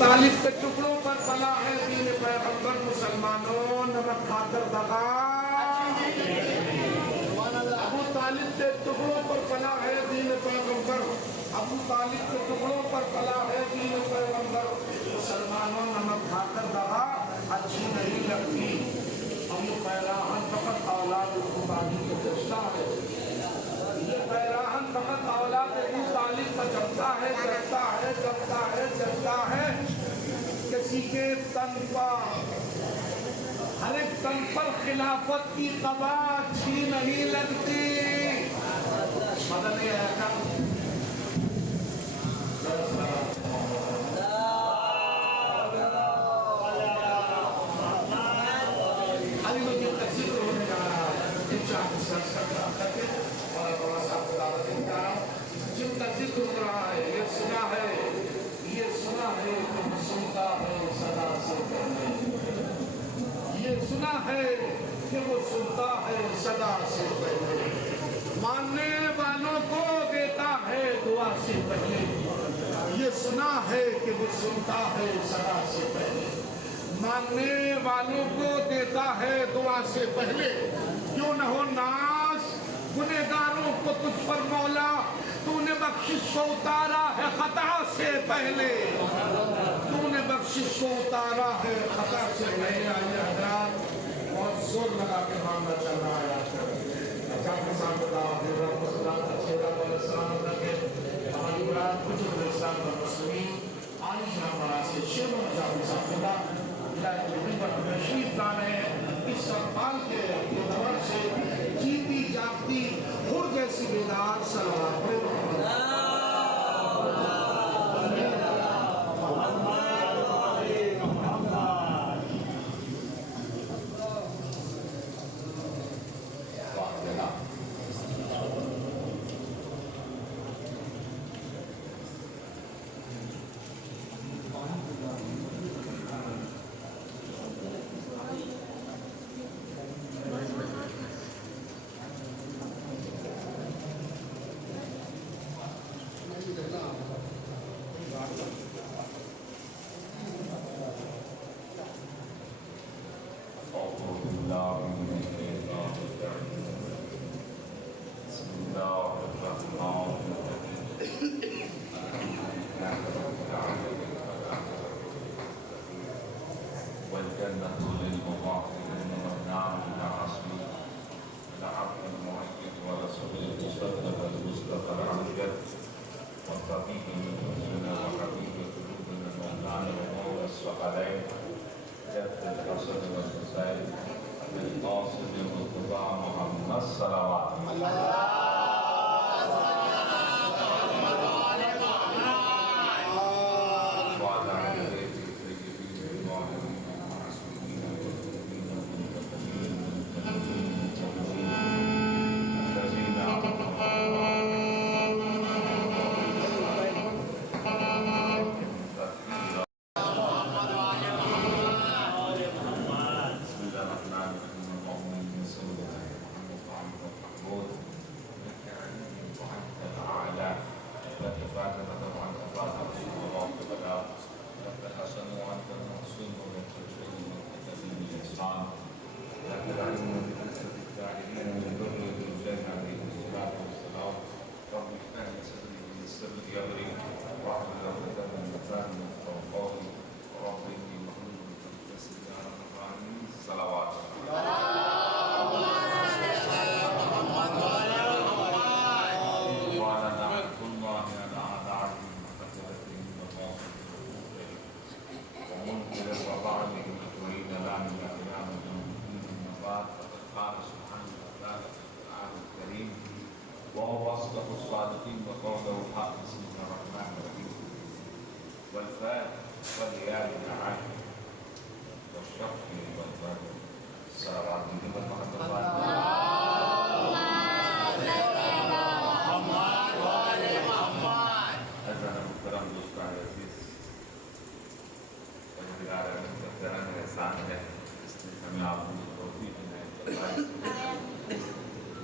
طالب کے ٹکڑوں پر پلا ہے دین پیغمبر مسلمانوں نمک کھا کر دغا ابو طالب کے ٹکڑوں پر پلا ہے دین پیغمبر ابو طالب کے ٹکڑوں پر پلا ہے دین پیغمبر مسلمانوں نمک کھا کر دغا اچھی نہیں لگتی ابو پیراہن فقط اولاد قربانی کو جستا ہے یہ پیراہن فقط اولاد ابو طالب کا جمتا ہے جمتا ہے جمتا ہے جمتا ہے کسی کے تن پر ہر ایک تن پر خلافت کی قبا اچھی نہیں لگتی مدنی احکام علی مجھے تقسیم ہونے جا رہا ہے انشاءاللہ جن کا ذکر ہو رہا ہے یہ سنا ہے کہ وہ سنتا ہے صدا سے پہلے یہ سنا ہے کہ وہ سنتا ہے صدا سے پہلے ماننے والوں کو دیتا ہے دعا سے پہلے یہ سنا ہے کہ وہ سنتا ہے صدا سے پہلے ماننے والوں کو دیتا ہے دعا سے پہلے کیوں نہ ہو ناز گنہگاروں کو تجھ پر مولا تو نے بخشش کو اتارا ہے خطا سے پہلے تو نے بخشش کو اتارا ہے خطا سے پہلے آئیے حضرات بہت زور لگا کے معاملہ چل رہا ہے آج کل اچھا کے ساتھ بتاؤ پھر رب صلاح تشہیرہ علیہ السلام کرکے ہماری برات کچھ اسلام پر مسلمین آنی جناب مراسل شیب و نجاب صاحب خدا الہی کے پر تشریف لانے اس اقبال کے دور سے جیتی جاگتی ہر جیسی بیدار صلوات پر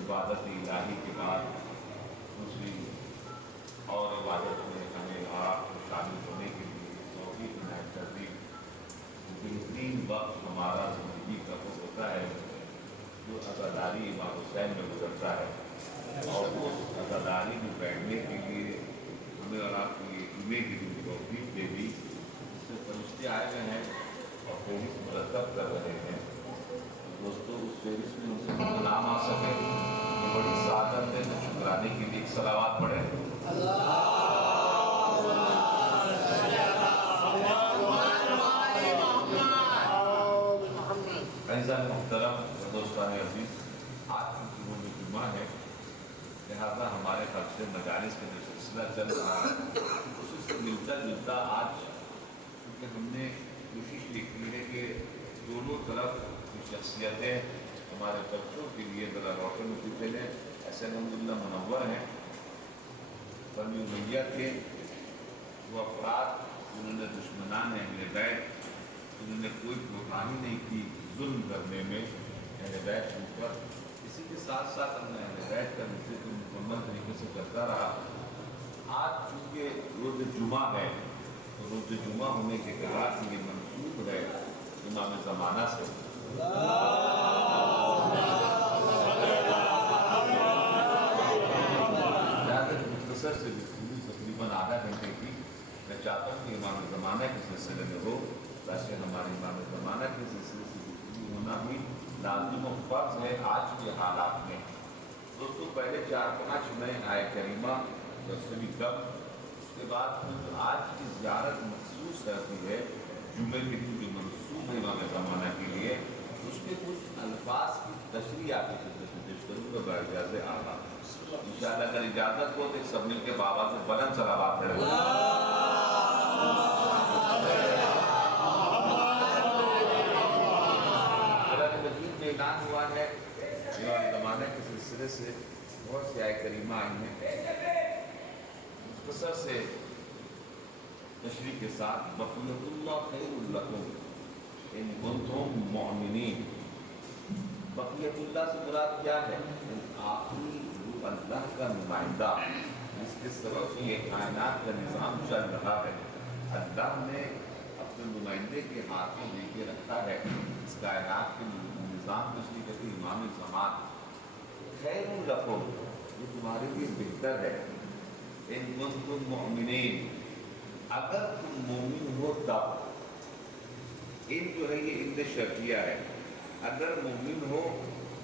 عبادت الہی کے بعد دوسری اور عبادت میں ہمیں آپ کو شامل ہونے کے لیے توفیق عنایت वक्त हमारा ज़िंदगी का वो होता है जो अज़ादारी इमाम हुसैन में गुजरता है, और उस अज़ादारी में बैठने के लिए हमें और आपको ये जुमे की दिन तौफीक दे दी, जिससे फरिश्ते आए हुए हैं और फेरिस्त मुरतब कर रहे हैं। दोस्तों, उस फेरिस्त में उनसे नाम आ सके, ये बड़ी सादत है। तो शुक्राने के लिए एक सलावात पढ़े। मुहतरम दोस्तान अजीज, आज की वो जुम्मा है, लिहाजा हमारे तरफ से मजालिस का जो सिलसिला चल रहा है उससे मिलता जुलता आज, क्योंकि हमने कोशिश ये की है कि दोनों तरफ की शख्सियतें हमारे बच्चों के लिए ज़रा रोशन होती चले। ऐसे अल्हम्दुलिल्लाह मुनव्वर हैं, बनी उमैया के वो अफराद जिन्होंने दुश्मनान अहले बैत, उन्होंने कोई कोताही नहीं की जुल्म करने में अहले बैत ऊपर। इसी के साथ साथ हमने अहले बैत का जिक्र मुकम्मल तरीके से करता रहा। आज चूँकि रोज़ जुमा है, तो रोज़ जुमा होने के बाद ये मंसूब है इमाम ज़माना से। मुख्तसर से तकरीबन आधा घंटे की मैं चाहता हूँ कि इमाम ज़माना के सिलसिले में हो, ताकि हमारे इमाम ज़माना के सिलसिले से होना भी लाज़िम और फ़र्ज़ है आज के हालात में। दोस्तों, पहले 4-5 नए आय करीमा से भी कम, उसके बाद आज की ज़ियारत मखसूस रहती है जुमे के दिन जो मनसूब है इमाम ज़माना के लिए, उसके कुछ अल्फाज की तशरीह आपकी खिदमत में पेश करूँगा बाइजाज़ आला। इंशाअल्लाह अगर इजाज़त हो तो सब मिल के बाबा से बुलंद सलावत पढ़ेंगे। ऐलान हुआ है इमाम ज़माना के सिलसिले से बहुत सी आय करीमा आई हैं, मुख्तसर से तशरीह के साथ। बक़ियतुल्लाह खैरुल लकुम इन कुंतुम मुअमिनीन। बक़ियतुल्लाह से मुराद क्या है? आखिरी अल्लाह का नुमाइंदा, जिसके सबब से ये कायनात का निज़ाम चल रहा है। अल्लाह ने अपने नुमाइंदे के हाथ में लेके रखा है इस कायनात के निज़ाम को, इसलिए कहते इमाम ज़मान। खैरुल लकुम, ये तुम्हारे लिए बेहतर है। इन कुंतुम मुअमिनीन, अगर तुम मोमिन हो तब। इन जो है ये इंद शर्तिया है, अगर मोमिन हो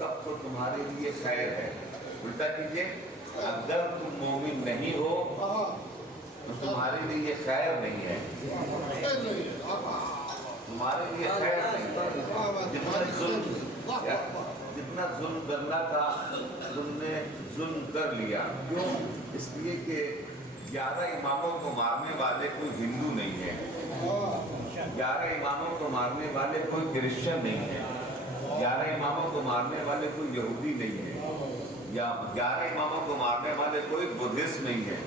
तब तो तुम्हारे लिए खैर है। उल्टा कीजिए, अगर तुम मोमिन नहीं हो तो तुम्हारे लिए ये खैर नहीं है, तुम्हारे लिए खैर नहीं है। जितना जुल्म करना था तुमने जुल्म कर लिया। क्यों? इसलिए कि 11 इमामों को मारने वाले कोई हिंदू नहीं है, 11 इमामों को मारने वाले कोई क्रिश्चियन नहीं है, 11 इमामों को मारने वाले कोई यहूदी नहीं है, या 11 इमामों को मारने वाले कोई बुद्धिस्ट नहीं है,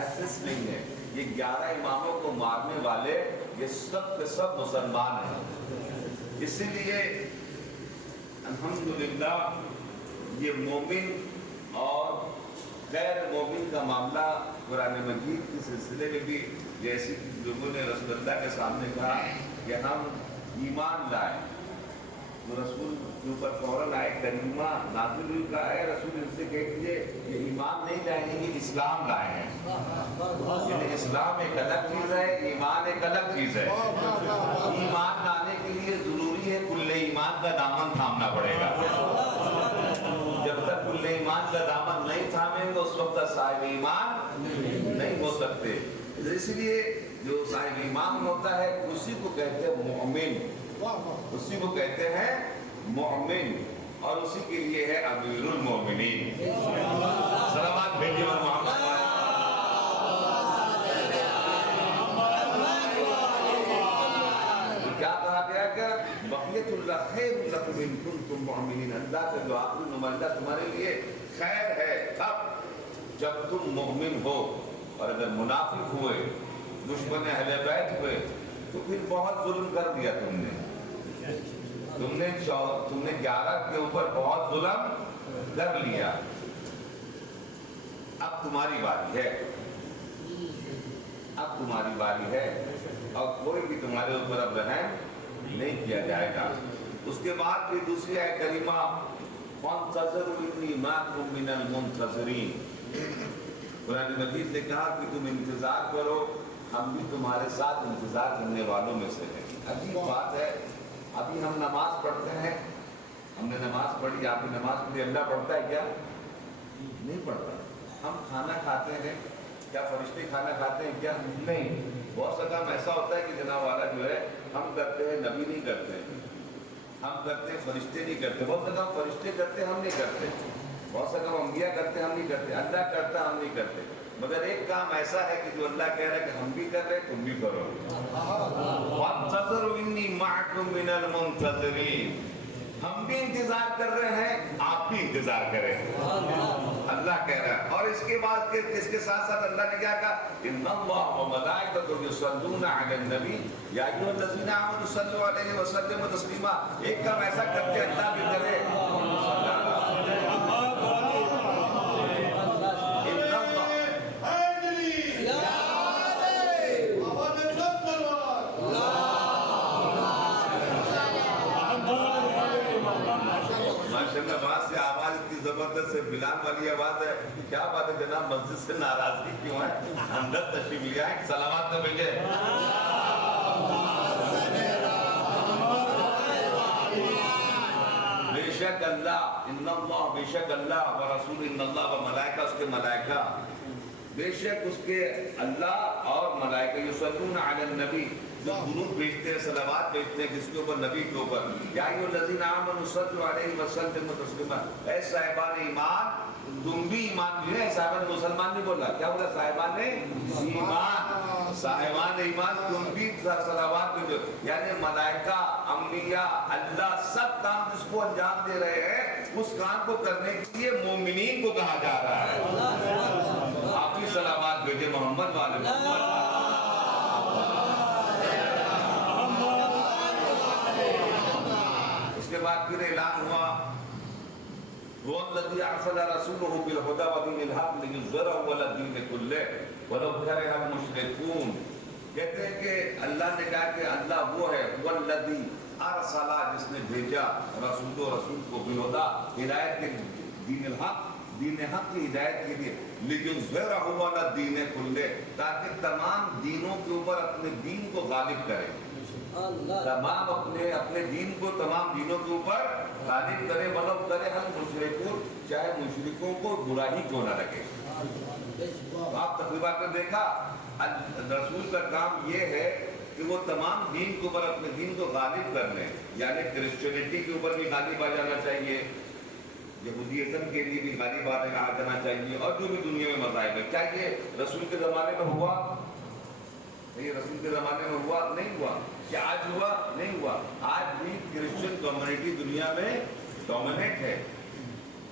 एथिस्ट नहीं है। ये 11 इमामों को मारने वाले ये सब के सब मुसलमान हैं। इसीलिए अल्हम्दुलिल्लाह ये मोमिन और गैर मोमिन का मामला कुरान मजीद के सिलसिले में भी, जैसे लोगों ने रसूलुल्लाह के सामने कहा कि हम ईमान लाए, तो रसूल के ऊपर फौरन आए करीमा नाज़िल हुई का है, रसूल इनसे कह दीजिए ये ईमान नहीं लाएंगे, ये इस्लाम लाए हैं। यानी इस्लाम एक अलग चीज़ है, ईमान एक अलग चीज़ है। ईमान लाने के लिए ज़रूरी है कुल्ले ईमान का दामन थामना पड़ेगा। जब तक कुल्ले ईमान का दामन नहीं थामेंगे उस वक्त साहिब ईमान नहीं हो सकते। इसलिए जो साहिब ईमान होता है उसी को कहते हैं मोमिन, उसी को कहते हैं मोमिन, और उसी के लिए है अमीरुल मोमिनीन। सलावत भेजिए मोहम्मद। क्या कहा गया कि बक़ियतुल्लाह खैरुल लकुम इन कुंतुम मुअमिनीन, अल्लाह का जो आखिरी नुमाइंदा तुम्हारे लिए खैर है तब जब तुम मोमिन हो। और अगर मुनाफिक हुए, दुश्मन अहले बैत हुए, तो फिर बहुत जुल्म कर दिया तुमने 11 के ऊपर बहुत जुल्म कर लिया। अब तुम्हारी बारी है, अब तुम्हारी बारी है, और कोई भी तुम्हारे ऊपर अब रहम نہیں کیا جائے گا۔ اس کے بعد پھر دوسری آیت کریمہ فانتظروا انی معکم من المنتظرین، قرآن مجید نے کہا کہ تم انتظار کرو، ہم بھی تمہارے ساتھ انتظار کرنے والوں میں سے ہیں۔ عجیب بات ہے، ابھی ہم نماز پڑھتے ہیں، ہم نے نماز پڑھی، آپ نے نماز پڑھی، اللہ پڑھتا ہے کیا؟ نہیں پڑھتا۔ ہم کھانا کھاتے ہیں، کیا فرشتے کھانا کھاتے ہیں کیا؟ نہیں۔ بہت سا کام ایسا ہوتا ہے کہ جناب والا جو ہے ہم کرتے ہیں، نبی نہیں کرتے، ہم کرتے ہیں فرشتے نہیں کرتے، بہت سا کام فرشتے کرتے ہیں ہم نہیں کرتے، بہت سا کام انبیاء کرتے ہیں ہم نہیں کرتے، اللہ کرتا ہے ہم نہیں کرتے، مگر ایک کام ایسا ہے کہ جو اللہ کہہ رہا ہے کہ ہم بھی کر رہے ہیں تم بھی کرو۔ وَانتَظِرُوا إِنِّي مَعَكُم مِّنَ الْمُنتَظِرِينَ، ہم بھی انتظار کر رہے ہیں، آپ بھی انتظار کریں، اللہ کہہ رہا ہے۔ اور اس کے بعد پھر اس کے ساتھ ساتھ اللہ نے کیا کہا؟ ان اللہ وملائکتہ یصلون علی النبی یا ایھا الذین آمنوا صلوا علیہ وسلموا تسلیما، ایک کام ایسا کرتے اللہ بھی کرے۔ آواز سے آواز اتنی زبردست ہے، بلال والی آواز ہے، کیا بات ہے جناب، مسجد سے ناراضگی کیوں ہے؟ اندر تشریف لے آئے، صلوات تو بھیجے۔ بے شک اللہ، ان اللہ، بے شک اللہ و رسول ان اللہ و ملائکہ، اس کے ملائکہ، بے شک اس کے اللہ اور ملائکہ، یصلون علی النبی، جو درود بھیجتے ہیں، صلوات بھیجتے ہیں کس کے اوپر؟ نبی کے اوپر۔ یا ایھا الذین آمنوا صلوا علیہ وسلموا تسلیما، اے صاحبان ایمان تم بھی ایمان بھی ہے، صاحبان مسلمان نہیں بولا، کیا بولا؟ صاحبان ایمان، صاحبان ایمان تم بھی صلوات بھیجو، یعنی ملائکہ، انبیاء، اللہ سب کام جس کو انجام دے رہے ہیں اس کام کو کرنے کے لیے مومنین کو کہا جا رہا ہے۔ آپ بھی صلوات بھیجے محمد والے محمد۔ اس کے بعد پھر اعلان ہوا وہ الذی ارسل رسولہ بالہدی ودین الحق لیظہرہ علی الدین کلہ ولو کرہ المشرکون، کہتے ہیں کہ اللہ نے کہا کہ اللہ وہ ہے، وہ الذی ارسل، جس نے بھیجا، رسول کو بالہدی، ہدایت کے، دین الحق، دین حق کی ہدایت کے لیے، لیظہرہ علی الدین کلہ، تاکہ تمام دینوں کے اوپر اپنے دین کو غالب کرے، تمام اپنے دین کو تمام دینوں کے اوپر غالب کرے، ولو کرہ المشرکون، چاہے مشرکوں کو برا ہی کیوں نہ لگے۔ آپ تقریبات میں دیکھا رسول کا کام یہ ہے کہ وہ تمام دین کے اوپر اپنے دین کو غالب کر لیں، یعنی کرسچینٹی کے اوپر بھی غالب آ جانا چاہیے، یہودیزم کے لیے بھی غالب آ جانا چاہیے، اور جو بھی دنیا میں مذاہب ہے۔ کیا یہ رسول کے زمانے میں ہوا؟ یہ رسول کے زمانے میں ہوا؟ نہیں ہوا۔ کیا آج ہوا؟ نہیں ہوا۔ آج بھی کرسچن کمیونٹی دنیا میں ڈومینیٹ ہے،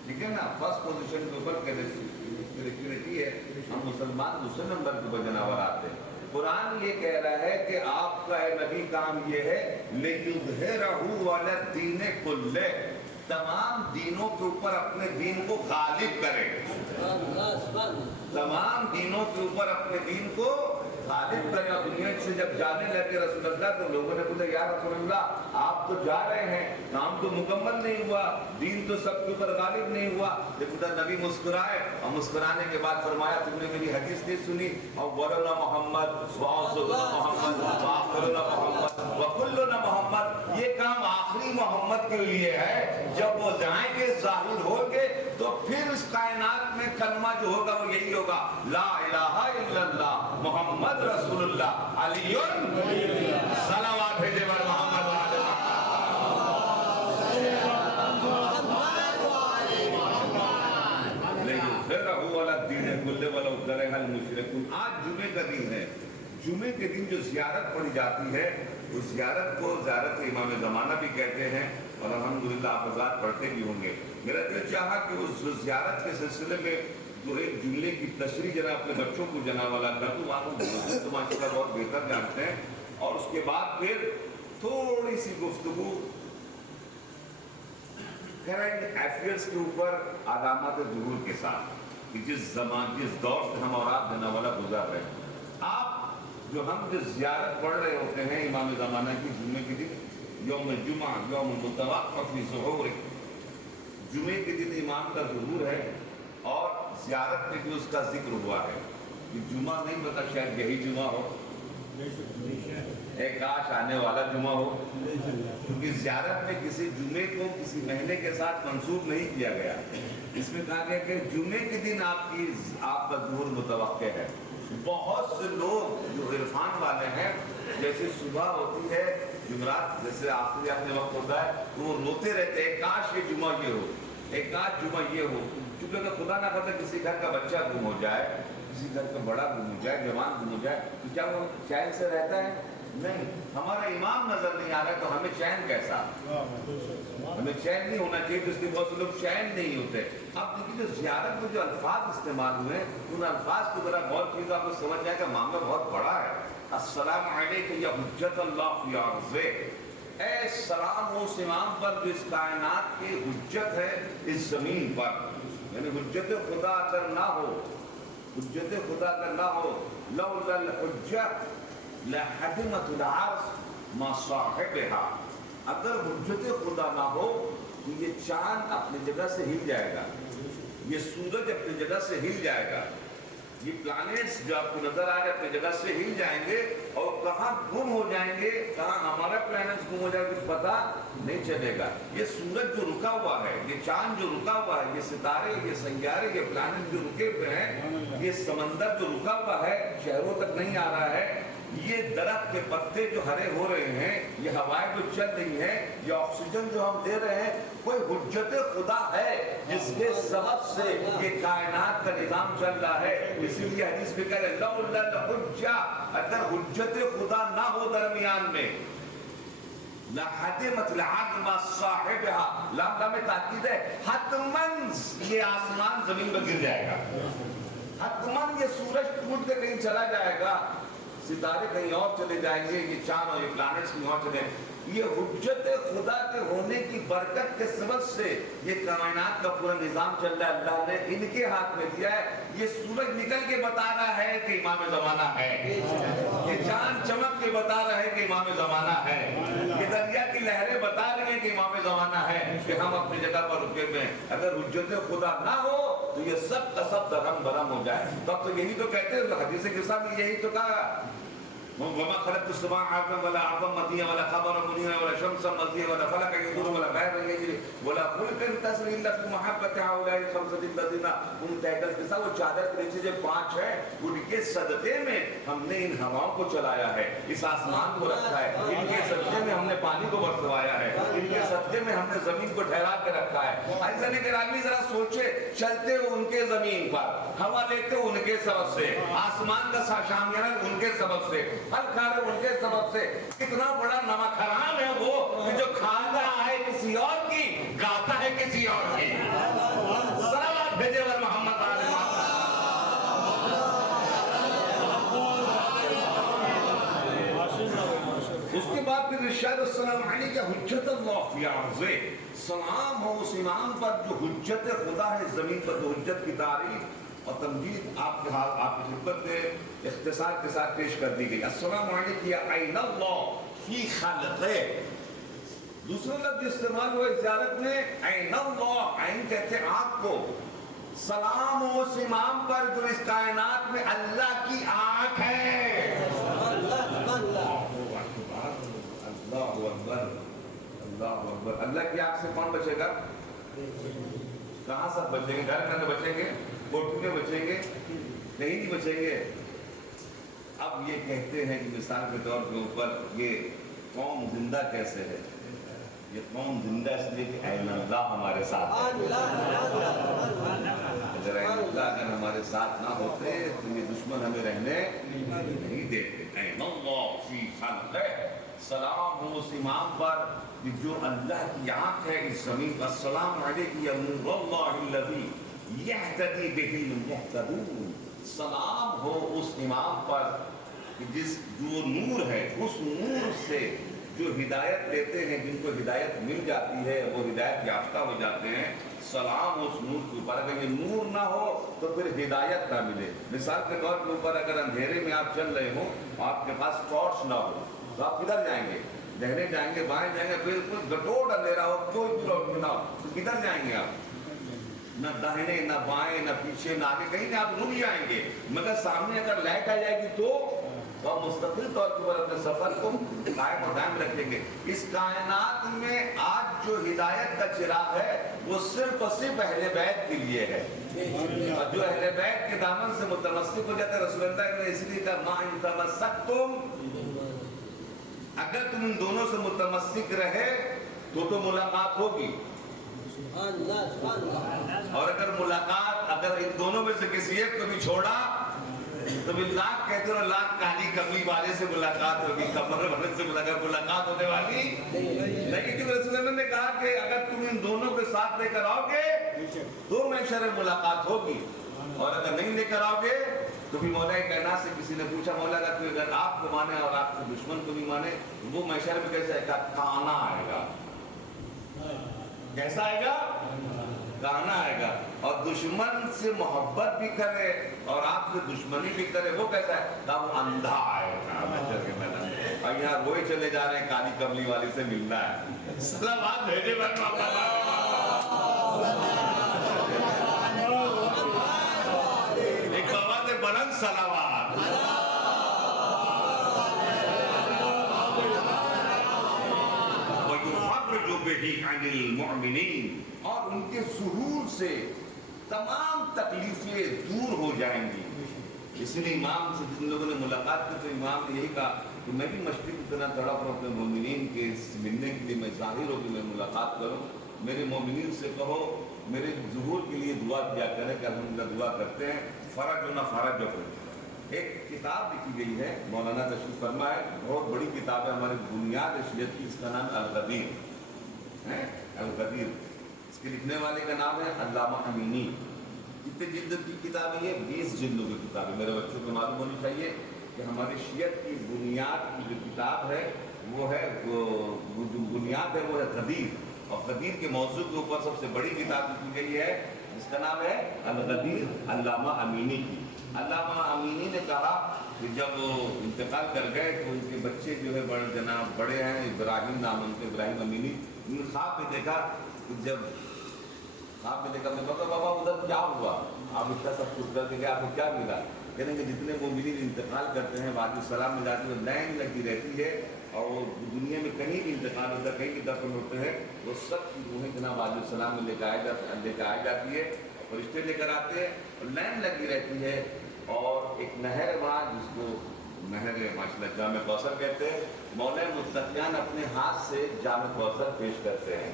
ٹھیک ہے نا، فرسٹ پوزیشن کے اوپر کرسچینٹی ہے، ہم مسلمان دوسرے نمبر کے اوپر جناب آتے ہیں۔ قرآن یہ کہہ رہا ہے کہ آپ کا اے نبی کام یہ ہے لیظہرہ علی الدین کلہ، تمام دینوں کے اوپر اپنے دین کو غالب کرے، تمام دینوں کے اوپر اپنے دین کو غالب کرے۔ اور دنیا سے جب جانے لگے رسول اللہ تو لوگوں نے بولا یا رسول اللہ آپ تو جا رہے ہیں، کام تو مکمل نہیں ہوا، دین تو سب کے اوپر غالب نہیں ہوا۔ لیکن نبی مسکرائے، اور مسکرانے کے بعد فرمایا تم نے میری حدیث نہیں سنی، اولنا محمد وآخرنا محمد وآخرنا محمد وکلنا محمد، یہ کام آخری محمد کے لیے ہے، جب وہ جائیں گے ظاہر ہوں گے تو پھر اس کائنات میں کلمہ جو ہوگا وہ یہی ہوگا، لا الہ الا اللہ محمد رسول اللہ علی صلوات بھیجے بر محمد وآل لیظہرہ علی الدین کلہ ولو کرہ المشرکون۔ آج جمعے کا دن ہے، جمعے کے دن جو زیارت پڑھی جاتی ہے اس زیارت کو زیارت امام زمانہ بھی کہتے ہیں، اور الحمدللہ آپ حضرات پڑھتے بھی ہوں گے۔ میرا دل چاہا کہ اس زیارت کے سلسلے میں جو ایک جملے کی تشریح جناب اپنے بچوں کو جناب والا کر دوں، آپ تو ماشاءاللہ بہت بہتر جانتے ہیں، اور اس کے بعد پھر تھوڑی سی گفتگو کرنٹ افیئرس کے اوپر علامات ظہور کے ساتھ، کہ جس دور سے ہم اور آپ جناب والا گزر رہے ہیں۔ آپ جو ہم جو زیارت پڑھ رہے ہوتے ہیں امام زمانہ کی جمعے کے دن، यौम जुमा यौम मुतवक्किफ़ फी ज़ुहूर, जुमे के दिन इमाम का ज़ुहूर है और ज़ियारत में भी उसका जिक्र हुआ है। ये जुमा नहीं पता, शायद यही जुमा हो, एक काश आने वाला जुमा हो, क्योंकि ज़ियारत में किसी जुमे को किसी महीने के साथ मंसूब नहीं किया गया। इसमें कहा गया कि जुमे के दिन आपका ज़ुहूर मुतवक्किफ़ है। बहुत से लोग जो इरफान वाले हैं, जैसे सुबह होती है जुमरात, जैसे आखिरी अपने वक्त होता है, तो वो रोते रहते हैं काश ये जुमा ये हो, एक काश जुमा ये हो। क्योंकि अगर खुदा ना करता किसी घर का बच्चा गुम हो जाए, किसी घर का बड़ा गुम हो जाए, जवान गुम हो जाए, तो क्या वो चैन से रहता है? नहीं। हमारा इमाम नजर नहीं आ रहा है तो हमें चैन कैसा? हमें चैन नहीं होना चाहिए, तो इसलिए बहुत से लोग चैन नहीं होते। अब देखिए जो ज़ियारत में जो अल्फाज इस्तेमाल हुए, उन अल्फाज को जरा गौर कीजिए, आपको समझ जाएगा मामला बहुत बड़ा है। अस्सलाम अलैकुम या हुज्जतुल्लाह फी अर्ज़े, ऐ सलाम उस इमाम पर जो इस कायनात की हुज्जत है इस जमीन पर। यानी हुज्जत खुदा अगर ना हो, हुज्जत खुदा अगर ना हो, लौलल हुज्जत लहदिमतुल अर्ज़ मा साहिबिहा, अगर हुज्जत खुदा ना हो तो ये चांद अपनी जगह से हिल जाएगा, ये सूरज अपनी जगह से हिल जाएगा, ये प्लैनेट्स जो आपको नजर आ रहे हैं अपनी जगह से हिल जाएंगे और कहाँ गुम हो जाएंगे, कहाँ हमारा प्लैनेट्स गुम हो जाएगा कुछ पता नहीं चलेगा। ये सूरज जो रुका हुआ है, ये चांद जो रुका हुआ है, ये सितारे, ये सैयारे, ये प्लैनेट जो रुके हुए हैं, ये समंदर जो रुका हुआ है, शहरों तक नहीं आ रहा है, ये दरख्त के पत्ते जो हरे हो रहे हैं, ये हवाएं जो चल रही हैं, ये ऑक्सीजन जो हम ले रहे हैं, कोई हुज्जत खुदा है जिसके सबब से ये कायनात का निजाम चल रहा है। इसीलिए हदीस में कह रहे लौलल हुज्जा, अगर हुज्जत खुदा ना हो दरमियान में, लहदिमतुल अर्ज़ मा साहिबिहा, लाम में ताकीद है, हतमन ये आसमान जमीन पर गिर जाएगा, हतमन ये सूरज टूट के कहीं चला जाएगा, सितारे कहीं और चले जाएंगे, ये चांद और ये प्लैनेट्स कहीं और चले। ये हुज्जत खुदा के होने की बरकत के सबब से ये कायनात का पूरा निजाम चल रहा है, अल्लाह ने इनके हाथ में दिया है। ये सूरज निकल के बता रहा है कि इमाम ज़माना है, ये चांद चमक के बता रहा है कि इमाम ज़माना है, ये दरिया की लहरें बता रही हैं कि इमाम ज़माना है, कि हम अपनी जगह पर रुके हुए हैं। अगर हुज्जत खुदा ना हो तो ये सब का सब दरम बरम हो जाए। तब तो यही तो कहते हैं, हदीस के साथ यही तो कहा, वमा खलक़तु समाअ वला अर्ज़ मदिया वला क़मरा मुनीरा वला शम्सा मदिया वला फलका यदूरु वला बहरा यजरी वला फुल्कन तस्री इल्ला फी मुहब्बति हाउलाइ खमसति लज़ीना हुम तहतल के साथ। वो चादर के नीचे जो पांच है, उनके सदक़े में हमने इन हवाओं को चलाया है, इस आसमान को रखा है, इनके सदक़े में हमने पानी को बरसवाया है, इनके सदक़े में हमने जमीन को ठहरा के रखा है। अल्लाह ने गिरामी जरा सोचे, चलते हो उनके जमीन पर, हवा लेते हो उनके सबब से, आसमान का शामियाना उनके सबब से, फल खा रहे उनके सबब से। कितना बड़ा नमक हराम है वो कि जो खाता है किसी और की, गाता है किसी और की। सलावत भेजे वर मोहम्मद उसके बाद फिर इरशाद अस्सलाम अलैका हुज्जतुल्लाह फी अर्ज़े, सलाम हो उस इमाम पर जो हुज्जत खुदा है जमीन पर। तो हुज्जत की तारीफ और तमजीद आपके हाथ आपकी खिदमत में इख्तिसार के साथ पेश कर दी गई। अस्सलाम अलैकुम या ऐनल्लाह फी खल्क़े, दूसरा लफ्ज़ इस्तेमाल हुआ ज़ियारत में ऐनल्लाह, ऐन कहते हैं आँख को। सलाम उस इमाम पर जो इस कायनात में अल्लाह की आँख है। अल्लाहु अकबर, अल्लाहु अकबर। अल्लाह की आँख से कौन बचेगा? कहाँ सब बचेंगे? घर में बचेंगे, कोठी में बचेंगे, कहीं नहीं बचेंगे। अब ये कहते हैं कि मिसाल के तौर के ऊपर ये कौम जिंदा कैसे है? ये कौम जिंदा इसलिए कि अल्लाह हमारे साथ है। अगर अल्लाह अगर हमारे साथ ना होते तो ये दुश्मन हमें रहने नहीं देते। अल्लाह फी खल्क़े, सलाम हो उस इमाम पर जो अल्लाह की आँख है इस जमीन पर। अस्सलाम अलैकुम या नूरुल्लाहिल्लज़ी यहतदी बिहिल मुहतदून, सलाम हो उस इमाम पर जिस जो नूर है, उस नूर से जो हिदायत लेते हैं, जिनको हिदायत मिल जाती है वो हिदायत याफ्ता हो जाते हैं। सलाम उस नूर के ऊपर। अगर ये नूर ना हो तो फिर हिदायत ना मिले। मिसाल के तौर के ऊपर अगर अंधेरे में आप चल रहे हो, आपके पास टॉर्च ना हो तो आप किधर जाएंगे? दहने जाएंगे, बाएं जाएंगे, बिल्कुल गटोड़ अंधेरा हो, कोई प्रॉब्लम ना हो, तो किधर जाएंगे आप? न दाहिने न बाएं न पीछे न आगे, कहीं आप रुक जाएंगे। मगर सामने अगर लाइट आ जाएगी तो आप मुस्तकिल तौर पर अपने सफर को कायम और दायम रखेंगे। इस कायनात में आज जो हिदायत का चिराग है वो सिर्फ और सिर्फ अहले बैत के लिए है, और जो अहले बैत के दामन से मुतमस्सिक हो जाता है, रसूलुल्लाह ने इसलिए कहा मा इन तमस्सकतुम, अगर तुम इन दोनों से मुतमस्सिक रहे तो मुलाकात होगी, और अगर मुलाकात अगर इन दोनों में से किसी एक को भी छोड़ा तो भी लाख कहते हो लाख काली कमली वाले से मुलाकात होगी, कमर वाले से मुलाकात होने वाली नहीं। क्योंकि रसूलुल्लाह ने कहा कि अगर तुम इन दोनों के साथ लेकर आओगे तो महशर में मुलाकात होगी, और अगर नहीं लेकर आओगे तो भी मौला कायनात से किसी ने पूछा मौला अगर आपको माने और आपके दुश्मन को भी माने वो महशर में कैसे आएगा? खाना आएगा। कैसा आएगा? गाना आएगा। और दुश्मन से मोहब्बत भी करे और आपसे दुश्मनी भी करे, वो कैसा है? तब अंधा आएगा महशर के मैदान में। और यहाँ रोए चले जा रहे हैं काली कमली वाली से मिलना है। सलावत भेजे एक बाबा से बुलंद सलावत। और उनके सुरूर से तमाम तकलीफें दूर हो जाएंगी। इसलिए इमाम से जिन लोगों ने मुलाकात की तो इमाम ने यही कहा कि मैं भी मछली की तरह तड़प रहा हूं अपने मोमिनीन के मिलने के लिए, मैं जाहिर हो कि मैं मुलाकात करूं। मेरे मोमिनीन से कहो मेरे ज़ुहूर के लिए दुआ किया करें कि अल्हम्दुलिल्लाह दुआ करते हैं, फरज हो ना फरज हो। एक किताब लिखी गई है, मौलाना तशरीफ फरमा है, बहुत बड़ी किताब है हमारी बुनियाद शियत की, इसका नाम अल-गदीर है। अल-गदीर, इसके लिखने वाले का नाम है अल्लामा अमीनी। कितने जिल्द की किताब है ये? 20 जिल्दों की किताब है। मेरे बच्चों को मालूम होनी चाहिए कि हमारी शियत की बुनियाद की जो किताब है वो है वो जो बुनियाद है वो है गदीर, और गदीर के मौजू के ऊपर सबसे बड़ी किताब लिखी गई है जिसका नाम है अल-गदीर अल्लामा अमीनी की। अल्लामा अमीनी ने कहा कि जब वो इंतकाल कर गए तो उनके बच्चे जो है बड़े जनाब बड़े हैं, इब्राहिम नाम उनके, इब्राहिम अमीनी, उन्होंने ख्वाब में देखा कि जब ख्वाब में देखा, मैं बोला बाबा उधर क्या हुआ, आप इतना सब कुछ करके गए, आपको क्या मिला? कहेंगे जितने मोमिनीन इंतकाल करते हैं वादी सलाम में जाते हैं लाइन लगी रहती है, और वो दुनिया में कहीं भी इंतकाल होता है, कहीं भी दफन होते हैं, वो सब की रूहें जना वादी सलाम में लेकर आई जाती है, फरिश्ते लेकर आते हैं, और लाइन लगी रहती है। और एक नहर वहाँ जिसको नहर माशाल्लाह जामे कौसर कहते हैं, मौला मुत्तकियान अपने हाथ से जामे कौसर पेश करते हैं,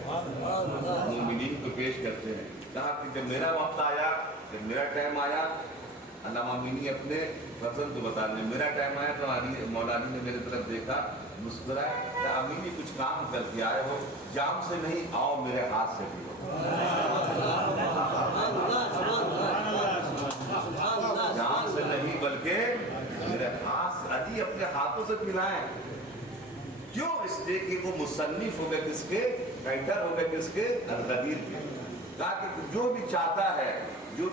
मोमिनीन को पेश करते हैं। कहा कि जब मेरा वक्त आया, जब मेरा टाइम आया, अल्लामा अमीनी अपने फजल को बता रहे, मेरा टाइम आया तो मौला अली ने मेरी तरफ देखा, मुस्कुराए, तो अमीनी कुछ काम करके आए हो, जाम से नहीं आओ मेरे हाथ से भी हो। जाम से नहीं बल्कि मेरे हाथ से, अली अपने हाथों से पिलाएं। क्यों? इसलिए कि वो मुसन्निफ हो गए किसके? राइटर हो गए किसके? अल-गदीर के। कहा कि जो भी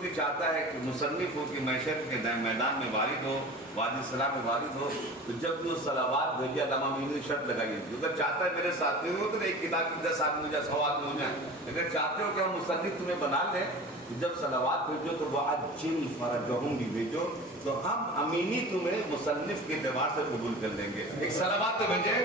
चाहता है कि मुसन्निफ हो कि महशर के मैदान में वारिद हो, वादी सलाम में वारिद हो, तो जब भी वो सलावात भेजे अल्लामा अमीनी ने शर्त लगाई, अगर चाहता है मेरे साथ में हो तो एक किताब की 10 आदमी हो जाए, 100 आदमी हो जाए, अगर चाहते हो कि हम मुसन्निफ तुम्हें बना लें तो जब सलावात भेजो तो वह अज्जिल फरजहुम भी भेजो, तो हम अमीनी तुम्हें मुसन्निफ के एतबार से कबूल कर लेंगे। एक सलावात तो भेजे।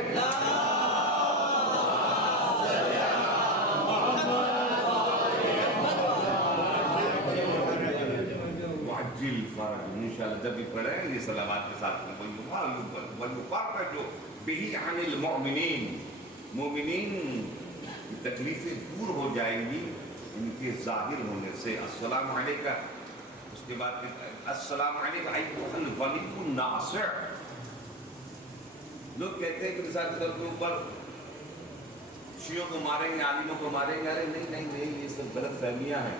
इंशाअल्लाह जब भी पढ़ेंगे ये सलावात के साथ मोमिनीन की तकलीफें दूर हो जाएंगी इनके जाहिर होने से। अस्सलाम अलैका, उसके बाद अस्सलाम अलैका अय्युहल वलियुन नासिर। लोग कहते हैं कि मिसाल के तौर के ऊपर शियों को मारेंगे, आलिमों को मारेंगे, अरे नहीं, ये सब गलत फहमियाँ हैं।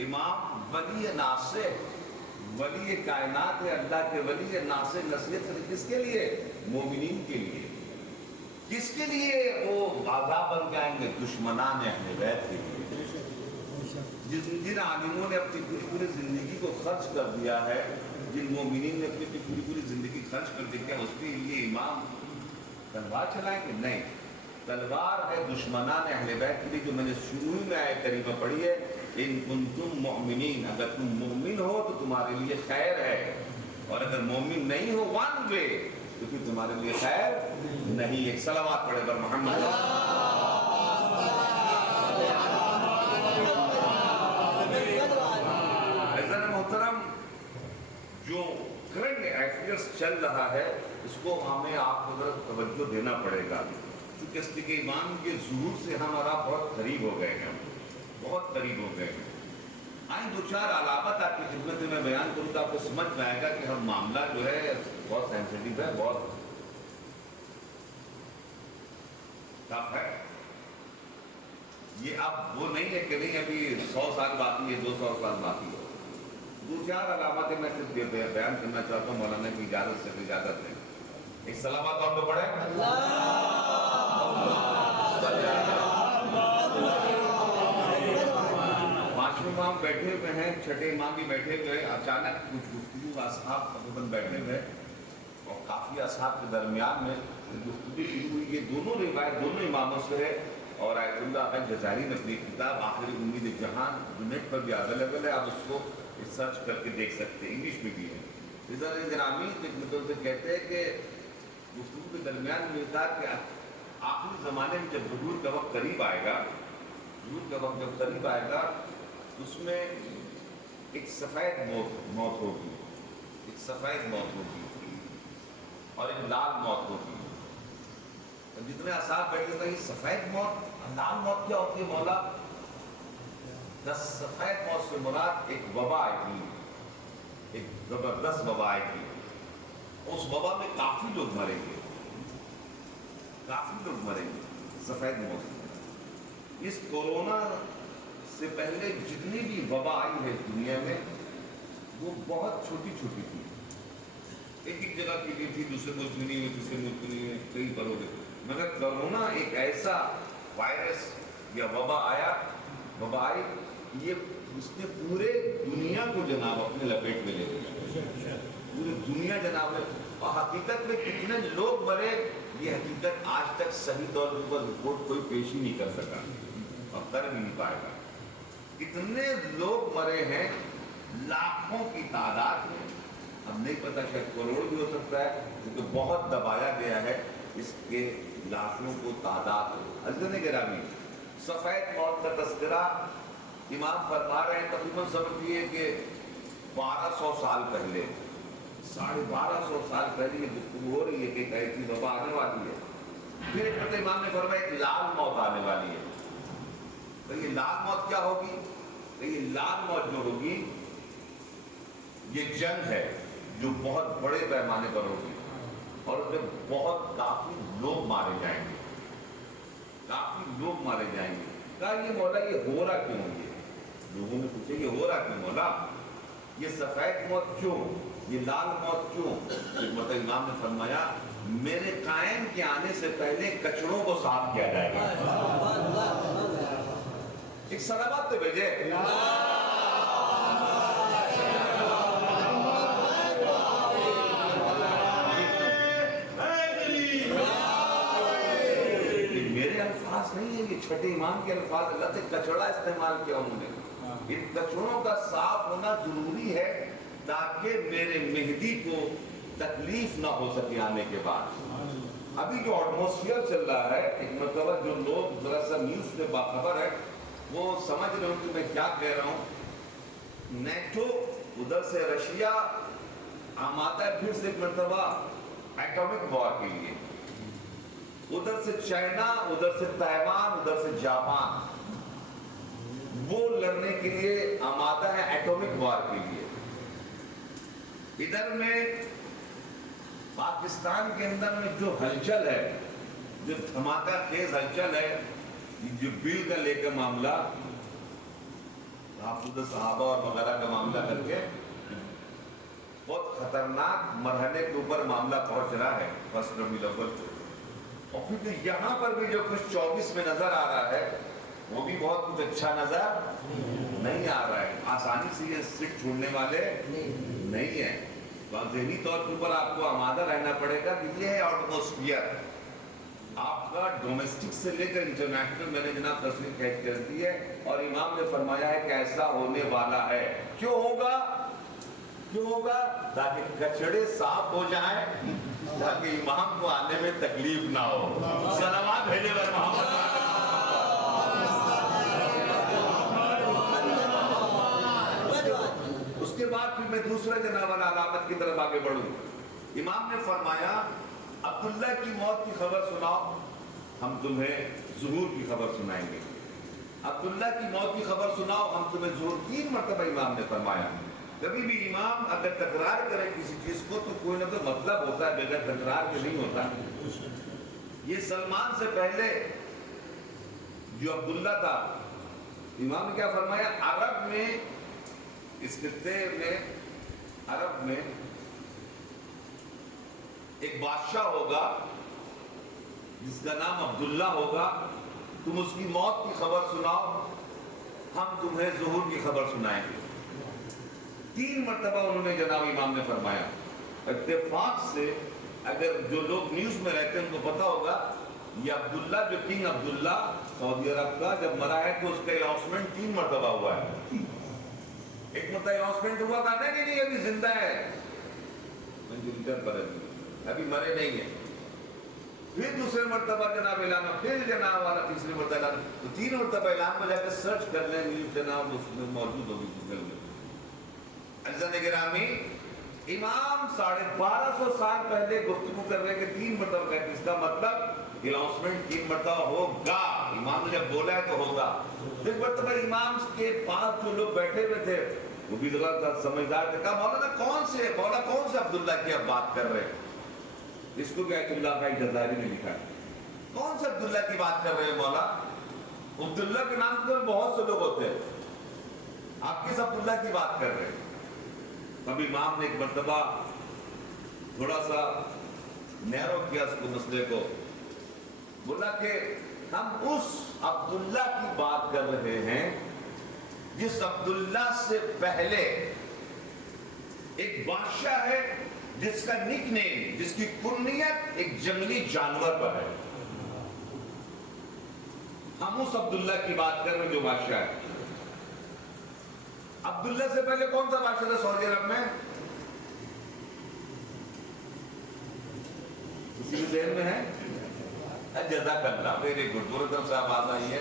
इमाम वली नासिर, वली कायनात है, अल्लाह के वली नासिर, नसीहत किसके लिए? मोमिनीन के लिए। किसके लिए? वो आज़ाब बन के आएंगे, दुश्मनान अहले बैत के लिए। जिन आलिमों ने अपनी पूरी जिंदगी को खर्च कर दिया है, जिन मोमिनीन ने अपनी पूरी जिंदगी खर्च कर दी, क्या उसके लिए इमाम تلوار چلائیں گے؟ نہیں، تلوار ہے دشمنان اہل بیت کے لیے، جو میں نے شروع میں آیت کریمہ پڑھی ہے، ان کنتم مؤمنین، اگر تم مومن ہو تو تمہارے لیے خیر ہے، اور اگر مومن نہیں ہو ون وے تو پھر تمہارے لیے خیر نہیں۔ ایک صلوات پڑھے بر محمد۔ عزیزان محترم، جو کرنٹ افیئرس چل رہا ہے اس کو ہمیں آپ کو ذرا توجہ دینا پڑے گا، کیونکہ تصدیق ایمان کے ظہور سے ہم اور آپ بہت قریب ہو گئے ہیں، بہت قریب ہو گئے ہیں۔ آئیں دو چار علامات آپ کی خدمت میں بیان کروں تو آپ کو سمجھ میں آئے گا کہ ہم معاملہ جو ہے بہت سینسیٹیو ہے، بہت ٹف ہے۔ یہ اب وہ نہیں ہے کہ نہیں ابھی 100 سال باقی ہے، 200 سال باقی ہے۔ دو چار علامات میں صرف بیان کرنا چاہتا ہوں، مولانا کی اجازت سے اجازت ہے۔ ایک صلوات اور تو پڑھیں۔ پانچویں امام بیٹھے ہوئے ہیں، چھٹے امام بھی بیٹھے ہوئے ہیں، اچانک کچھ گفتگو اصحاب تقریباً بیٹھے ہوئے اور کافی اصحاب کے درمیان میں گفتگو شروع ہوئی۔ یہ دونوں روایت دونوں اماموں سے ہے، اور آیت اللہ جزائری نے اپنی کتاب آخری امید جہان نیٹ پر بھی اویلیبل ہے، آپ اس کو سرچ کر کے دیکھ سکتے ہیں، انگلش میں بھی ہے۔ عزیزان گرامی، خدمتوں سے کہتے ہیں کہ گفتگو کے درمیان میں کہا کہ آخری زمانے میں جب ظہور کا وقت قریب آئے گا، ظہور کا وقت جب قریب آئے گا اس میں ایک سفید موت ہوگی، ایک سفید موت ہوگی اور ایک لال موت ہوگی۔ جتنے اصحاب بیٹھے تھے، یہ سفید موت لال موت کیا ہوتی ہے مولا؟ سفید موت سے مراد ایک وبا آئے گی، ایک زبردست وبا آئے گی، اس وبا میں کافی لوگ مریں گے، کافی لوگ مریں گے سفید موت سے۔ اس کورونا سے پہلے جتنی بھی وبا آئی ہے دنیا میں وہ بہت چھوٹی چھوٹی تھی، ایک ایک جگہ کی تھی، دوسرے ملک میں نہیں ہوئی، دوسرے ملک میں نہیں ہوئی، کئی پر ہو گئے، مگر کورونا ایک ایسا وائرس یا وبا آئی، یہ اس نے پورے دنیا کو جناب اپنے لپیٹ میں لے لیا، پوری دنیا جناب نے، اور حقیقت میں کتنے لوگ مرے یہ حقیقت آج تک صحیح طور پر رپورٹ کوئی پیش ہی نہیں کر سکا اور کر بھی نہیں پائے گا۔ کتنے لوگ مرے ہیں، لاکھوں کی تعداد میں، اب نہیں پتہ شاید کروڑ بھی ہو سکتا ہے، کیونکہ بہت دبایا گیا ہے اس کے لاکھوں کو تعداد۔ عزیزان گرامی، سفید موت کا تذکرہ امام فرما رہے ہیں، تقریباً سمجھیے کہ 1200 سال پہلے، 1250 سال پہلے یہ گفتگو ہو رہی ہے کہ ایک ایسی وبا آنے والی ہے۔ پھر ایک مرتبہ امام نے فرمایا ایک لال موت آنے والی ہے۔ تو یہ لال موت کیا ہوگی؟ تو یہ لال موت جو ہوگی یہ جنگ ہے جو بہت بڑے پیمانے پر ہوگی، اور اس میں بہت کافی لوگ مارے جائیں گے، کافی لوگ مارے جائیں گے۔ کہا یہ مولا یہ ہو رہا کیوں؟ یہ لوگوں نے پوچھا یہ ہو رہا کیوں مولا؟ یہ سفید موت کیوں؟ یہ لال موت کیوں؟ مطلب امام نے فرمایا میرے قائم کے آنے سے پہلے کچڑوں کو صاف کیا جائے گا۔ ایک صلوات تو بھیجے۔ میرے الفاظ نہیں ہیں، یہ چھٹے امام کے الفاظ، اللہ نے کچڑا استعمال کیا انہوں نے۔ ان کچڑوں کا صاف ہونا ضروری ہے تاکہ میرے مہدی کو تکلیف نہ ہو سکے آنے کے بعد۔ ابھی جو ایٹماسفیئر چل رہا ہے، ایک مرتبہ جو لوگ ذرا سا نیوز سے باخبر ہے وہ سمجھ رہے ہوں کہ میں کیا کہہ رہا ہوں۔ نیٹو ادھر سے رشیا آمادہ ہے پھر سے ایک مرتبہ ایٹامک وار کے لیے، ادھر سے چائنا، ادھر سے تائیوان، ادھر سے جاپان، وہ لڑنے کے لیے آمادہ ہے ایٹامک وار کے لیے۔ ادھر میں پاکستان کے اندر میں جو ہلچل ہے، جو دھماکہ خیز ہلچل ہے، جو بل کا لے کے معاملہ، حافظ صحابہ اور وغیرہ کا معاملہ کر کے بہت خطرناک مرحلے کے اوپر معاملہ پہنچ رہا ہے فرسٹ ربیع الاول کو۔ اور پھر یہاں پر بھی جو کچھ 24 میں نظر آ رہا ہے وہ بھی بہت کچھ اچھا نظر نہیں آ رہا ہے۔ آسانی سے یہ سکھ چھوڑنے والے نہیں ہیں، ذہنی طور پر آپ کو آمادہ رہنا پڑے گا کہ یہ ہے ایٹماسفیئر، आपका डोमेस्टिक से लेकर इंटरनेशनल मैंने जनाब तस्वीर कैद कर दी है और इमाम ने फरमाया है कि ऐसा होने वाला है। क्यों होगा? क्यों होगा? ताकि कचड़े साफ हो जाएं, ताकि इमाम को आने में तकलीफ ना हो। सलावत भेजे बर मोहम्मद। उसके बाद फिर मैं दूसरा जनाब अलामत की तरफ आगे बढ़ूं। इमाम ने फरमाया अब्दुल्ला की मौत की खबर सुनाओ, हम तुम्हें ज़ुहूर की खबर सुनाएंगे। अब्दुल्ला की मौत की खबर सुनाओ, हम तुम्हें ज़ुहूर। 3 मरतबा इमाम ने फरमाया। कभी भी इमाम अगर तकरार करे किसी चीज को तो कोई ना कोई मतलब होता है, बगैर तकरार के नहीं होता। ये सलमान से पहले जो अब्दुल्ला था, इमाम ने क्या फरमाया? अरब में, इस खित्ते में, अरब में एक बादशाह होगा जिसका नाम अब्दुल्ला होगा, तुम उसकी मौत की खबर सुनाओ, हम तुम्हें ज़ुहूर की खबर सुनाएंगे। 3 मरतबा उन्होंने जनाब इमाम ने फरमाया। इत्तेफाक से अगर जो लोग न्यूज़ में रहते हैं उनको पता होगा, ये अब्दुल्ला जो किंग अब्दुल्ला सऊदी अरब का जब मरा है तो उसका अनाउंसमेंट 3 मरतबा हुआ है। एक मरतबा अनाउंसमेंट हुआ था ना कि नहीं अभी जिंदा है, अभी मरे नहीं है। फिर दूसरे मरतबा जनाब ऐलान, फिर जनाब वाला तीसरे मरतबा, तो 3 मरतबा ऐलान को जाकर सर्च कर लें, न्यूज़ जनाब उसमें मौजूद होगी गूगल में। अज़ीज़ान गिरामी, इमाम 1250 साल पहले गुफ्तगू कर रहे हैं कि 3 मरतबा कहते, इसका मतलब अनाउंसमेंट 3 मरतबा होगा। इमाम ने जब बोला है तो होगा। एक मरतबा इमाम के पास जो लोग बैठे हुए थे वो भी समझदार थे, कहा मौलाना कौन से अब्दुल्ला की आप बात कर रहे हैं? इसको भी आयतुल्लाह का जज़ारी ने लिखा है, कौन से अब्दुल्ला की बात कर रहे हैं मौला? अब्दुल्ला के नाम पर बहुत से लोग होते हैं, आप किस अब्दुल्ला की बात कर रहे हैं? तब इमाम ने एक मरतबा थोड़ा सा नैरो किया उसको, मसले को, बोला कि हम उस अब्दुल्ला की बात कर रहे हैं जिस अब्दुल्ला से पहले एक बादशाह है जिसका निकनेम, जिसकी कुन्नियत एक जंगली जानवर पर है। हम उस अब्दुल्ला की बात कर रहे हैं जो बादशाह है। अब्दुल्ला से पहले कौन सा बादशाह था सऊदी अरब में? किसी के ज़हन में है? जज़ाकल्लाह, वेरी गुड, दोनों तरफ से आवाज आई है,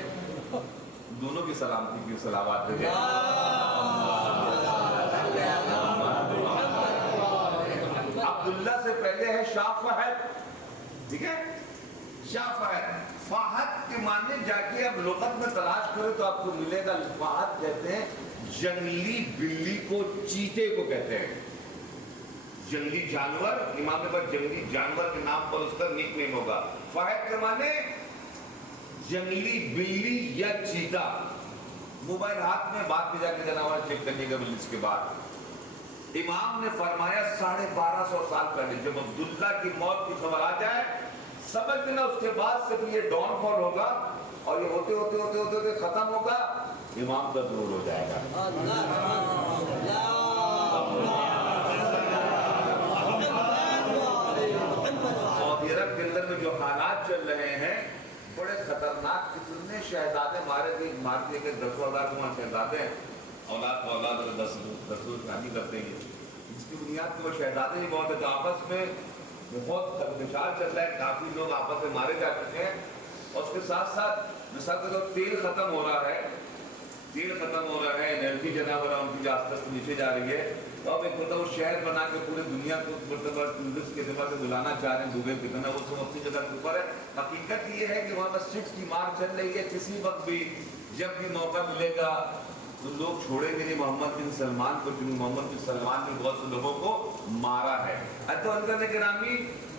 दोनों की सलामती की सलावत है। अब्दुल्ला से पहले है शाह फहद, ठीक है? शाह फहद, फाहद के माने जाके अब लुगत में तलाश करें तो आपको मिलेगा। फाहद कहते हैं जंगली बिल्ली को, चीते को कहते हैं, जंगली जानवर। इमाम पर जंगली जानवर के नाम पर उसका निकनेम होगा। फाहद के माने जंगली बिल्ली या चीता। मोबाइल हाथ में, बात में जाके जानवर चेक करिएगा बिल्ली के बाद। इमाम ने फरमाया 1250 साल पहले जब अब्दुल्ला की मौत की खबर आ जाए, समझ लेना उसके बाद से भी ये डाउनफॉल होगा और ये होते होते होते होते होते खत्म होगा, इमाम का ज़ुहूर हो जाएगा। सऊदी अरब के अंदर में जो हालात चल रहे हैं बड़े खतरनाक, कितने शहजादे मारे थे, मारते के 10,000 के वहाँ शहजादे हैं, औलाद 10 शादी करते हैं, इसकी बुनियाद पर वो शहजादे ही बहुत है। तो आपस में बहुत खदशार चल रहा है, काफी लोग आपस में मारे जा चुके हैं। और उसके साथ साथ मिसाल के तौर तेल खत्म हो रहा है, एनर्जी जनावर उनकी आस्ते नीचे जा रही है। तो अब एक मतलब शहर बना के पूरे दुनिया को टूरिस्ट के जगह से बुलाना चाह रहे हैं, दुबई कितना वो सब अपनी जगह के ऊपर है। हकीकत ये है कि वहाँ पर शिफ्ट की मार चल रही है। किसी वक्त भी जब भी मौका मिलेगा तो लोग छोड़ेंगे नहीं मोहम्मद बिन सलमान को, क्योंकि मोहम्मद बिन सलमान ने बहुत से लोगों को मारा है।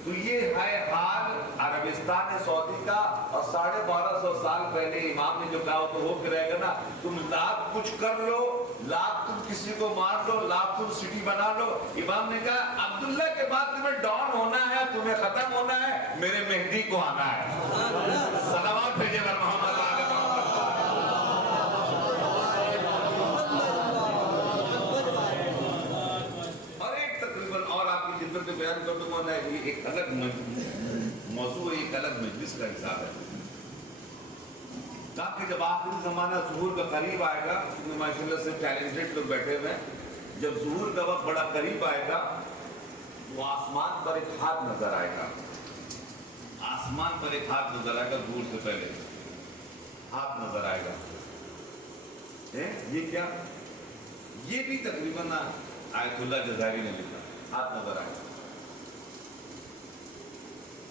तो ये है हाल अरबिस्तान सऊदी का। और 1250 साल पहले इमाम ने जो कहा तो वो रहेगा ना, तुम लाख कुछ कर लो, लाख तुम किसी को मार लो, लाख तुम सिटी बना लो, इमाम ने कहा अब्दुल्ला के बाद तुम्हें डॉन होना है, तुम्हें खत्म होना है, मेरे मेहदी को आना है। सलावत भेजे मोहम्मद। बयान कर दूंगा, एक अलग मौजू है, एक अलग अलग मजलिस का हिसाब है। ताकि जब आखिरी ज़माना ज़ुहूर का करीब आएगा, क्योंकि माशाल्लाह से टैलेंटेड लोग बैठे हुए हैं, जब ज़ुहूर का वक्त बड़ा करीब आएगा तो आसमान पर एक हाथ नजर आएगा, आसमान पर एक हाथ नजर आएगा, ज़ुहूर से पहले हाथ नजर आएगा। ये क्या? ये भी तकरीबन आयतुल्लाह जज़ायरी ने लिखा, हाथ नजर आएगा।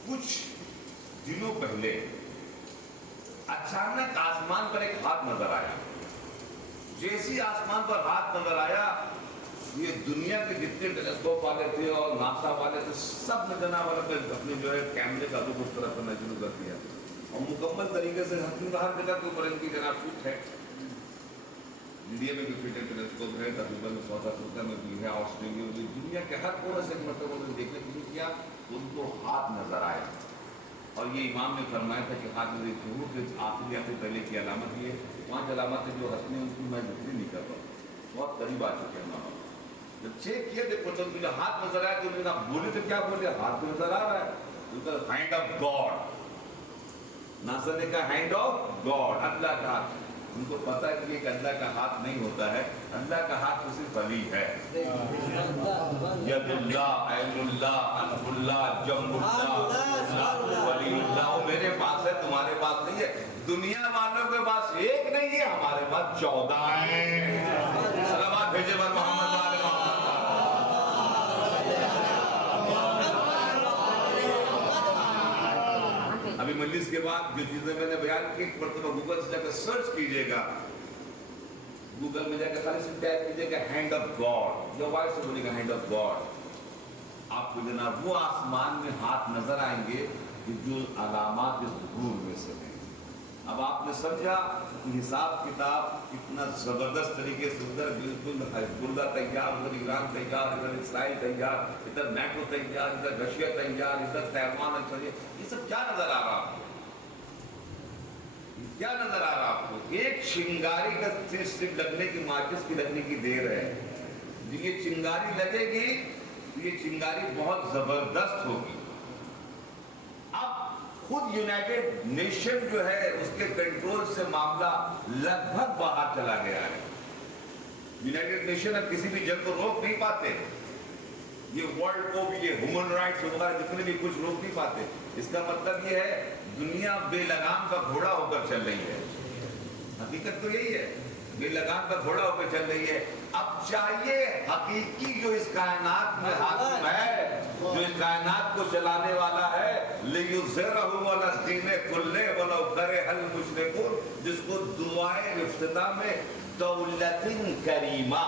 कुछ दिनों पहले अचानक आसमान पर एक हाथ नजर आया। जैसी आसमान पर हाथ नजर आया, ये दुनिया के जितने टेलीस्कोप वाले थे और नासा वाले थे, सब ने जना वाले अपने जो है कैमरे का रुख उस तरफ करना शुरू कर दिया और मुकम्मल तरीके से हर जगह के ऊपर इनकी जनाब फिट है। इंडिया में भी फिट है टेलीस्कोप है, तकरीबन साउथ अफ्रीका में भी है, ऑस्ट्रेलिया में भी, दुनिया के हर कोने से मतलब उन्होंने देखने के लिए किया, उनको हाथ नजर आया। और ये इमाम ने फरमाया था कि हाथ मेरे ज़ुहूर के आखिरी या फिर पहले की अलामत ये 5 अलामत है जो हंसने उनकी मैं जिक्र नहीं कर रहा, बहुत करीब आ चुके हैं। जब चेक किया देखो तो मुझे हाथ नजर आया, तो उन्होंने आप बोले तो क्या बोले, हाथ नजर आ रहा है, उनका हैंड ऑफ गॉड। नासा ने कहा हैंड ऑफ गॉड, अल्लाह का हाथ। उनको पता है कि एक अल्लाह का हाथ नहीं होता है, अल्लाह का हाथ तो सिर्फ अली है। यदुल्लाह, ऐनुल्लाह, अनहुल्लाह, जम्बुल्लाह, वलीउल्लाह मेरे पास है, तुम्हारे पास नहीं है। दुनिया वालों के पास एक नहीं है, हमारे पास 14 है। सलावत भेजे बर मोहम्मद। अभी मजलिस के बाद जो चीजें मैंने बयान की, एक मरतबा गूगल से जाकर सर्च कीजिएगा, गूगल में जाकर खाली से टाइप कीजिएगा हैंड ऑफ गॉड, या वाइस से बोलिएगा हैंड ऑफ गॉड, आपको जनाब वो आसमान में हाथ नजर आएंगे कि जो अलामात ज़ुहूर में से हैं। अब आपने समझा कि हिसाब किताब कितना जबरदस्त तरीके से, उधर बिल्कुल हिज़्बुल्लाह तैयार, उधर ईरान तैयार, इधर इसराइल तैयार, इधर नाटो तैयार, इधर रशिया तैयार, इधर ताइवान तैयार। ये सब क्या नजर आ रहा आपको? क्या नजर आ रहा आपको? एक चिंगारी का सिर्फ लगने की, माचिस की लगने की देर है। ये चिंगारी लगेगी, ये चिंगारी बहुत जबरदस्त होगी। अब खुद यूनाइटेड नेशन जो है उसके कंट्रोल से मामला लगभग बाहर चला गया है। यूनाइटेड नेशन अब किसी भी जंग को रोक नहीं पाते, ये वर्ल्ड को भी, ये ह्यूमन राइट्स वगैरह जितने भी कुछ रोक नहीं पाते। इसका मतलब ये है दुनिया बेलगाम का घोड़ा होकर चल रही है। हकीकत तो यही है, बेलगाम का घोड़ा होकर चल रही है। अब चाहिए हकीकी जो इस कायनात में हाकिम है, जो इस कायनात को चलाने वाला है, लियुज़हिरहु अला दीने कुल्ले वलौ करहल मुशरिकून, जिसको दुआए इफ्तिताह में दौलतिन करीमा,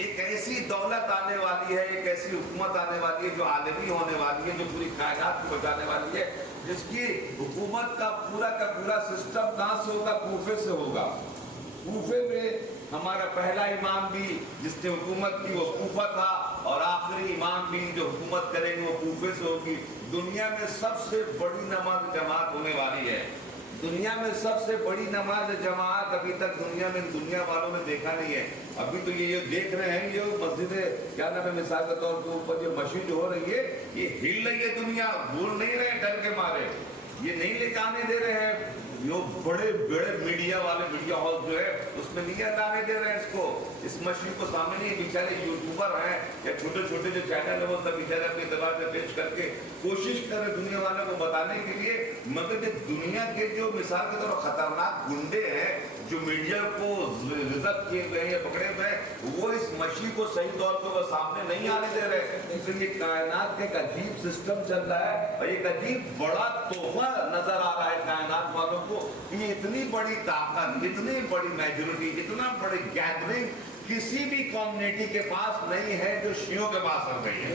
एक ऐसी दौलत आने वाली है, एक ऐसी हुकूमत आने वाली है जो आलमी होने वाली है, जो पूरी कायनात को बचाने वाली है, जिसकी हुकूमत का पूरा सिस्टम कहाँ से होगा? कूफे से होगा। कूफे में हमारा पहला इमाम भी जिसने हुकूमत की वो कूफा था, और आखिरी इमाम भी जो हुकूमत करेंगे वो कूफे से होगी। दुनिया में सबसे बड़ी नमाज जमात होने वाली है। दुनिया में सबसे बड़ी नमाज जमात अभी तक दुनिया वालों ने देखा नहीं है। अभी तो ये देख रहे हैं, ये मस्जिद क्या नाम है, मिसाल के तौर के ऊपर जो मस्जिद जो हो रही है, ये हिल रही है दुनिया, भूल नहीं रहे डर के मारे, ये नहीं ले जाने दे रहे हैं। जो बड़े मीडिया वाले मीडिया हाउस जो है उसमें नहीं लाने दे रहे हैं इसको, इस मशीन को सामने नहीं। बेचारे यूट्यूबर हैं या छोटे छोटे जो चैनल है वो सब बेचारे अपने दबाव से पेश करके कोशिश कर रहे दुनिया वालों को बताने के लिए, मगर जो दुनिया के जो मिसाल के तौर पर खतरनाक गुंडे हैं जो मीडिया को रिजर्व किए गए हैं, पकड़े हुए हैं, वो इस मशीन को सही तौर पर वो सामने नहीं आने दे रहे। इसलिए कायनात का एक अजीब सिस्टम चल रहा है और एक अजीब बड़ा तोहफा नजर आ रहा है कायनात वालों को। ये इतनी बड़ी ताकत, इतनी बड़ी मेजॉरिटी, इतना बड़ी गैदरिंग किसी भी कम्युनिटी के पास नहीं है जो शियों के पास रह गई है।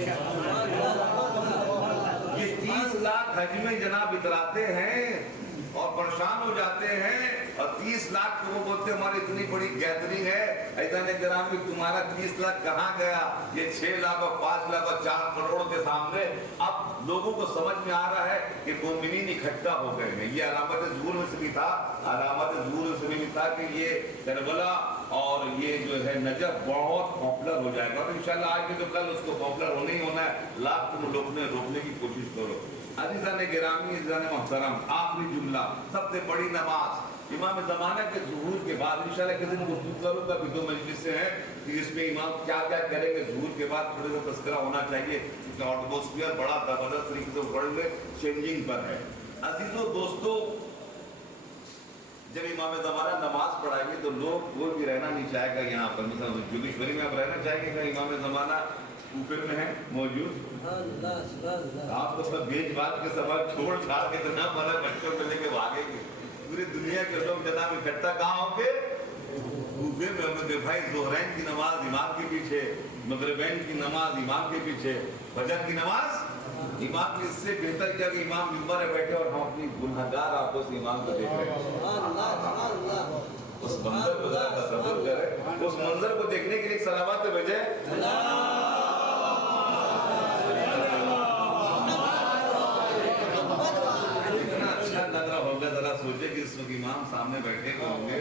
ये 30 लाख हज में जनाब इतराते हैं और परेशान हो जाते हैं, और 30 लाख को वो बोलते हैं हमारी इतनी बड़ी गैदरिंग है। ऐसा नहीं ग्राम में तुम्हारा 30 लाख कहाँ गया? ये 6 लाख और 5 लाख और 4 करोड़ के सामने अब लोगों को समझ में आ रहा है कि मोमिनीन इकट्ठा हो गए हैं। ये अलामत ज़ुहूर में से भी था, अलामत ज़ुहूर से भी था कि ये करबला और ये जो है नजफ बहुत पॉपुलर हो जाएगा, और इंशाल्लाह आज के तो कल उसको पॉपुलर होना ही होना है। लाख तुम रोकने की कोशिश करो। अज़ीज़ान गिरामी, अज़ीज़ान मोहतरम, आखिरी जुमला, सबसे बड़ी नमाज इमाम ज़माना के ज़ुहूर के बाद इंशाअल्लाह किसी दिन गुफ्तगू करूँगा भी 2 मजलिस से है कि इसमें इमाम क्या क्या करेंगे ज़ुहूर के बाद, थोड़ा सा तज़किरा होना चाहिए क्योंकि एटमॉस्फेयर बड़ा ज़बरदस्त तरीके से बड़े चेंजिंग पर है। अजीज़ों दोस्तों, जब इमाम ज़माना नमाज पढ़ाएंगे तो लोग कोई भी रहना नहीं चाहेगा यहाँ पर। मिसाल जोगेश्वरी में आप रहना चाहेंगे क्या? इमाम ज़माना कूफे में है मौजूद, आप तो सब बेच बात के सवाल छोड़ छाड़ के इतना बड़ा बच्चों को लेके भागेंगे। पूरी दुनिया के लोग जनाब इकट्ठा कहाँ होंगे? कूफे में होंगे भाई। ज़ोहरैन की नमाज इमाम के पीछे, मगरिबैन की नमाज इमाम के पीछे, फजर की नमाज इमाम के। इससे बेहतर क्या कि इमाम मिंबर में बैठे और हम अपनी गुनहगार आंखों से इमाम को देख रहे हैं। उस मंजर को जरा तसव्वुर करें, उस मंजर को देखने के लिए सलावत भेजे। कितना अच्छा लग रहा होगा, जरा सोचे कि इस वक्त इमाम सामने बैठे हुए होंगे,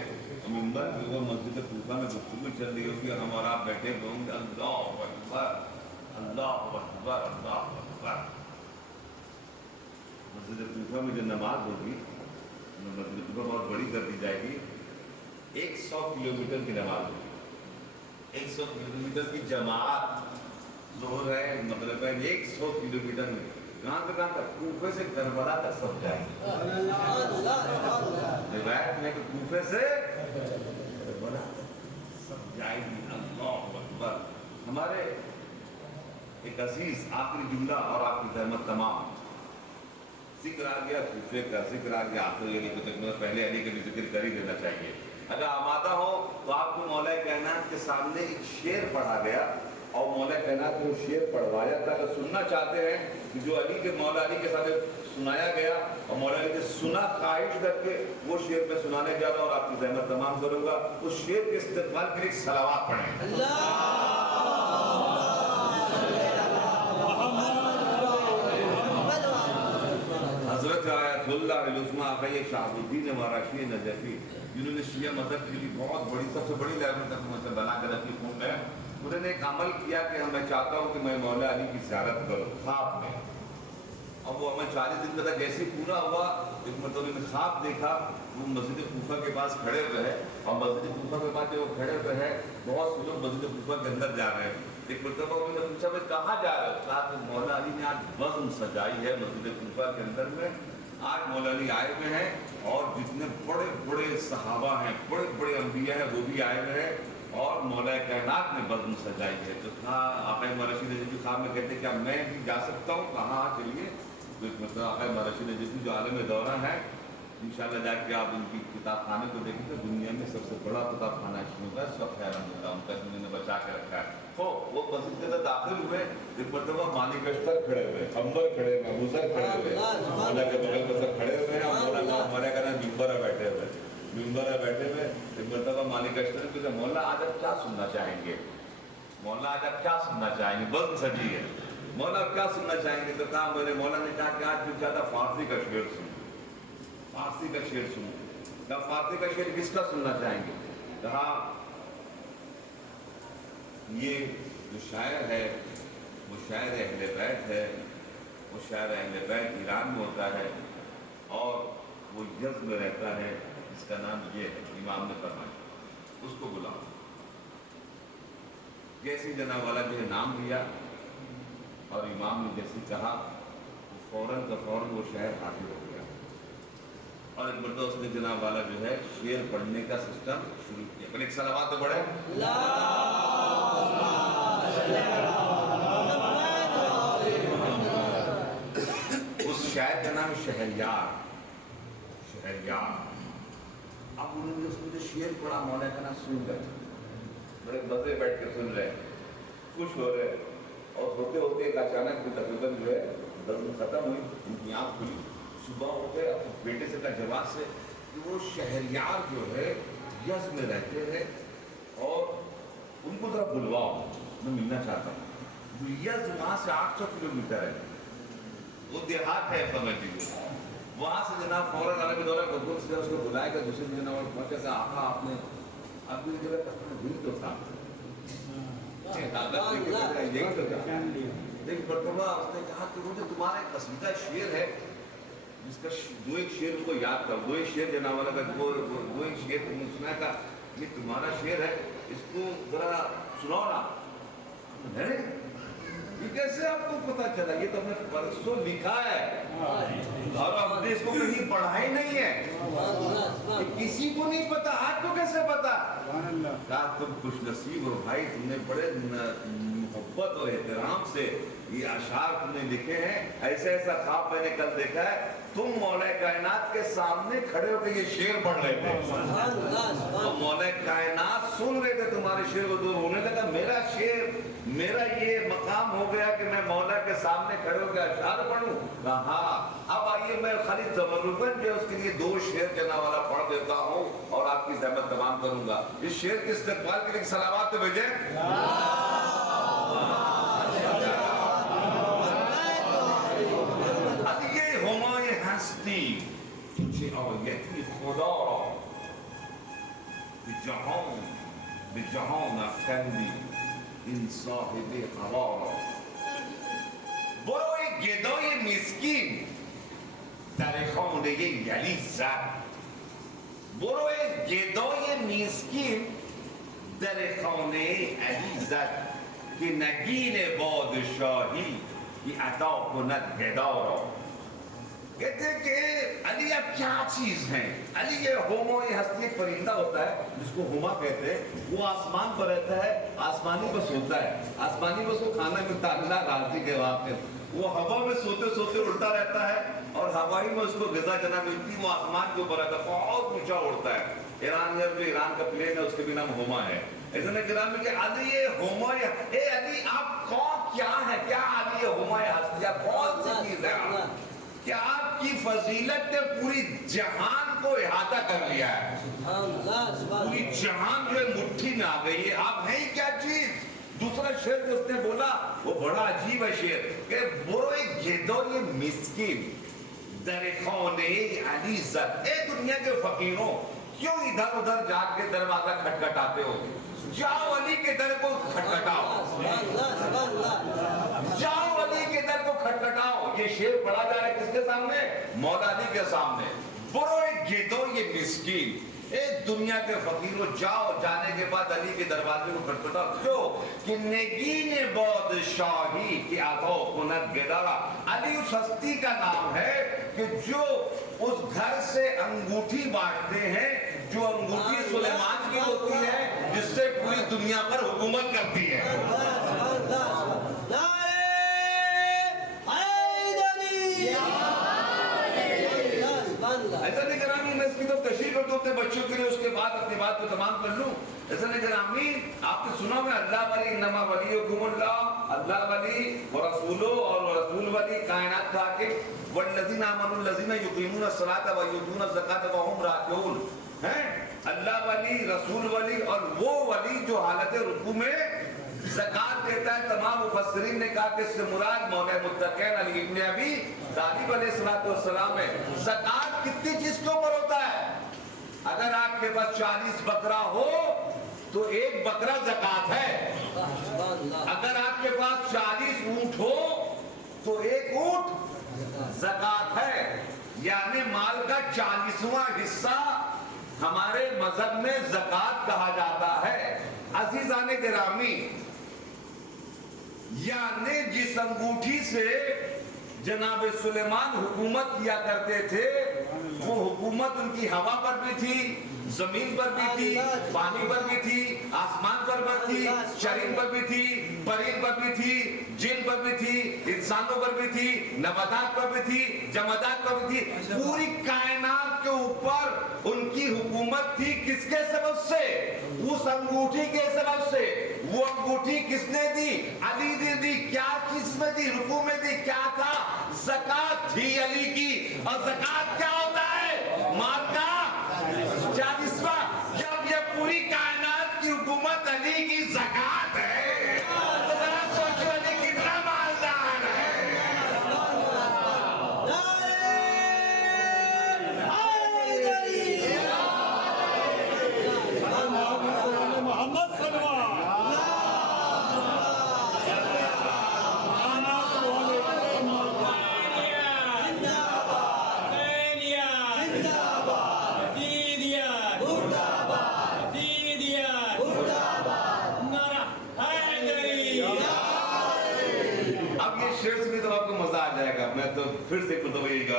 मिंबर के ऊपर मस्जिद कूफा में गुफ्तगू चल रही होगी और हम और आप बैठे हुए होंगे। अल्लाह अकबर, अल्लाह अकबर, अल्लाह अकबर। मस्जिद कूफा में जो नमाज होगी, मस्जिद कूफा बहुत बड़ी कर दी जाएगी। 100 किलोमीटर की नमाज होगी, 100 किलोमीटर की जमात ज़ोहर है, मगरिब है, 100 किलोमीटर में कहाँ तक कूफे से करबला तक सब जाएंगे। रिवायत में कि कूफे से करबला सब जाएंगी। अल्लाह अकबर। हमारे एक अजीज आखिरी जुमला और आपकी रहमत तमाम। जिक्र आ गया कूफे का, जिक्र आ गया आखिरी अली को, पहले अली का भी जिक्र कर ही देना चाहिए। अगर आमादा हो तो आपको मौला कायनात के सामने एक शेर पढ़ा गया और मौला कायनात ने वो शेर पढ़वाया था। अगर सुनना चाहते हैं कि जो अली के मौला अली के सामने सुनाया गया और मौला अली ने सुना, ख्वाहिश करके वो शेर में सुनाने जा रहा हूँ और आपकी रहमत तमाम करूँगा। उस शेर के इस्तेमाल के लिए सलावत पढ़ें। हज़रत आयतुल्लाह उल-उज़्मा आक़ाए शहाबुद्दीन वाराशी नजफ़ी, जिन्होंने शिया मज़हब के लिए बहुत बड़ी, सबसे बड़ी लाइब्रेरी तक मुझसे बना कर रखी खून में, उन्होंने एक अमल किया कि मैं चाहता हूँ कि मैं मौला अली की ज़ियारत करूँ ख्वाब में। अब वो अमल 40 दिन का था। जैसे ही पूरा हुआ, एक मतलब मैंने ख्वाब देखा, वो मस्जिद कूफा के पास खड़े हुए हैं और मस्जिद कूफा के पास जो वो खड़े हुए हैं, बहुत से लोग मस्जिद कूफा के अंदर जा रहे हैं। एक मरतबा उन्होंने पूछा भाई कहाँ जा रहे हो? कहा कि मौला अली ने आज बज़्म सजाई है मस्जिद कूफा के अंदर में। आज मौला अली आए हुए हैं और जितने बड़े बड़े सहाबा हैं, बड़े बड़े अंबिया हैं, वो भी आए हुए हैं और मौला कायनात ने बज़्म सजाई है। तो कहा आक़ाए रशीद नजफ़ी साहब में कहते क्या मैं भी जा सकता हूँ? कहाँ चलिए। तो मतलब आक़ाए रशीद नजफ़ी जो आलम दौरा है, इंशाअल्लाह जाके आप उनकी किताब खाने को देखें तो दुनिया में सबसे बड़ा किताब खाना इसमें होगा। सब ख्याल उनका उन्होंने बचा के रखा है। हो वो मस्जिद के अंदर दाखिल हुए, एक मरतबा मालिक अश्तर खड़े हुए, अंबर खड़े हुए, अबूज़र खड़े हुए, मौला के बगल में सब खड़े हुए हैं और मौला का नाम मिंबर में बैठे हुए, मिंबर में बैठे हुए। एक मरतबा मालिक अश्तर ने पूछा मौला आज आप क्या सुनना चाहेंगे? मौला आज आप क्या सुनना चाहेंगे? बज़्म सजी है, मौला क्या सुनना चाहेंगे? तो कहा मेरे मौला ने कहा कि आज मैं चाहता फारसी का शेर सुनूं, फारसी का शेर सुनूं। कहा फारसी का शेर किसका सुनना चाहेंगे? कहा ये जो शायर है वो शायर अहले बैत है, वो शायर अहले बैत ईरान में होता है और वो यज़्द में रहता है, इसका नाम ये है। इमाम ने फरमाया उसको बुलाओ। जैसे जनाब वाला जो है नाम लिया और इमाम ने जैसे कहा तो फौरन का फौरन वो शायर हाजिर हो गया और एक मरतबा उसने जनाब वाला जो है शेर पढ़ने का सिस्टम शुरू किया। पहले एक सलावत तो पढ़े। उस शायर का नाम शहरयार, शहरयार। अब उन्होंने उसमें जो शेर पढ़ा मौला का नाम सुन रहे, बड़े मजे बैठ के सुन रहे, खुश हो रहे और होते होते एक अचानक तकरीबन जो है बज़्म खत्म हुई, उनकी आँख खुली, सुबह उठे अपने बेटे से कहा जवाब से कि वो शहरयार जो है यज़्द में रहते हैं और उनको जरा बुलवाओ, मैं मिलना चाहता हूँ। यज़्द वहाँ से 800 किलोमीटर है, वो देहात है समझ लीजिए। वहाँ से जनाब फौरन आने के दौरान गजबुल से उसको बुलाएगा। दूसरे दिन जनाब पहुँचा था आका आपने आपकी जगह दिल तो था, यही तो था। ایک مرتبہ اس نے کہا کہ مجھے تمہارا ایک قصیدہ شعر ہے جس کا دو ایک شعر کو یاد کر، دو ایک شعر جناب والا کا دو ایک شعر تم نے سنا تھا، یہ تمہارا شعر ہے، اس کو ذرا سناؤ نا۔ یہ کیسے آپ کو پتا چلا؟ یہ تو ہم نے پرسوں لکھا ہے اور ہم نے اس کو کہیں پڑھا ہی نہیں ہے، یہ کسی کو نہیں پتا، آپ کو کیسے پتا؟ کہا تم خوش نصیب ہو بھائی، تم نے بڑے محبت اور احترام سے یہ اشعار تم نے لکھے ہیں، ایسا ایسا خواب میں نے کل دیکھا ہے، تم مولا کائنات کے سامنے کھڑے ہو کے یہ شعر پڑھ رہے تھے اور مولا کائنات سن رہے تھے تمہارے شعر کو، دور ہونے لگا میرا شعر، میرا یہ مقام ہو گیا کہ میں مولا کے سامنے کھڑے ہو کے اشعار پڑھوں؟ کہا اب آئیے میں خالد زمربند جو اس کے لیے دو شعر جناب والا پڑھ دیتا ہوں اور آپ کی زحمت تمام کروں گا۔ اس شعر کے استقبال کے لیے صلوات تو بھیجیں۔ اب یہ ہمائے ہستی تجھے آیتی خدا را به جهان افکندی این صاحب هوا را. برو ای گدای مسکین در خانه یلی زد، برو ای گدای مسکین در خانه علی زد که نگین بادشاہی یہ عطا کند گدا را. کہتے ہیں کہ علی اب کیا چیز ہیں؟ علی یہ ہومو، یہ ہستی ایک پرندہ ہوتا ہے جس کو ہوما کہتے ہیں، وہ آسمان پر رہتا ہے، آسمانی بس ہوتا ہے، آسمانی بس وہ کھانا ملتا ہے اللہ راضی کے واقع، وہ ہوا میں سوتے سوتے اڑتا رہتا ہے اور ہوائی میں اس کو غذا جنا ملتی، وہ آسمان کے اوپر رہتا ہے، بہت اونچا اڑتا ہے۔ ایران میں جو ایران کا پلین ہے اس کے بھی نام ہوما ہے۔ ایسا نے کہا کہ علی یہ ہوما، اے علی آپ کون کیا ہے؟ کیا علی یہ ہوما ہستی کون سی چیز ہے آپ؟ کہ آپ کی فضیلت نے پوری جہان کو احاطہ کر لیا ہے، پوری جہان جو ہے مٹھی میں آ گئی ہے، آپ ہیں کیا چیز؟ دوسرا شعر جو اس نے بولا وہ بڑا عجیب ہے شعر کہ بروئے گدوئے مسکین در خانه علی زد. اے دنیا کے فقیروں کیوں ادھر ادھر جا کے دروازہ کھٹکھٹاتے ہو؟ جاؤ علی کے در کو کھٹکھٹاؤ، جاؤ علی کے در کو کھٹکھٹاؤ. یہ شعر پڑھا جا رہا ہے کس کے سامنے؟ مولا علی کے سامنے. بروئے گدوئے مسکین، اے دنیا کے فقیروں جاؤ، جانے کے بعد علی کے دروازے کو کھٹکھٹاؤ. کیوں؟ کہ نگین بادشاہی کی عطا کند گدارا. علی اس ہستی کا نام ہے کہ جو اس گھر سے انگوٹھی بانٹتے ہیں، جو انگوٹھی سلیمان کی ہوتی ہے جس سے پوری دنیا پر حکومت کرتی ہے. ایسا نہیں کرامی، میں اس کی تو تشریح کر دوں اپنے بچوں کے لیے، اس کے بعد اپنی بات کو تمام کر لوں. ایسا نہیں کرامی، آپ نے سنا میں اللہ ولی انما ولیکم اللہ، اللہ ولی ورسولو اور رسول ولی کائنات کا کہ والذین آمنوا الذین یقیمون الصلاۃ ویؤتون الزکاۃ وهم راکعون. اللہ ولی، رسول ولی اور وہ ولی جو حالت رکوع میں زکات دیتا ہے. تمام مفسرین نے کہا کہ اس سے مراد مولا متقین علی ابن ابی طالب علیہ السلام ہے. زکات کتنی چیز کے اوپر ہوتا ہے؟ اگر آپ کے پاس 40 بکرا ہو تو ایک بکرا زکات ہے. اگر آپ کے پاس 40 اونٹ ہو تو ایک اونٹ زکات ہے. یعنی مال کا 40واں حصہ ہمارے مذہب میں زکات کہا جاتا ہے. عزیزان گرامی، یعنی جس انگوٹھی سے جناب سلیمان حکومت کیا کرتے تھے، وہ حکومت ان کی ہوا پر بھی تھی، زمین پر بھی تھی، پانی پر بھی تھی، آسمان پر بھی تھی، شریر پر بھی تھی، پرین پر بھی تھی، جن پر بھی تھی، انسانوں پر بھی تھی، نباتات پر بھی تھی، جمادات پر بھی تھی. پوری کائنات کے اوپر ان کی حکومت تھی. کس کے سبب سے؟ اس انگوٹھی کے سبب سے. وہ انگوٹھی کس نے دی؟ علی نے دی. کیا کس میں دی؟ رکوع میں دی. کیا تھا؟ زکات تھی علی کی. اور زکات کیا ہوتا ہے؟ مال کا 40واں. جب یہ پوری کائنات کی حکومت علی کی زکات ہے تو ذرا سوچو علی کتنا مالدار ہے. محمد صلی اللہ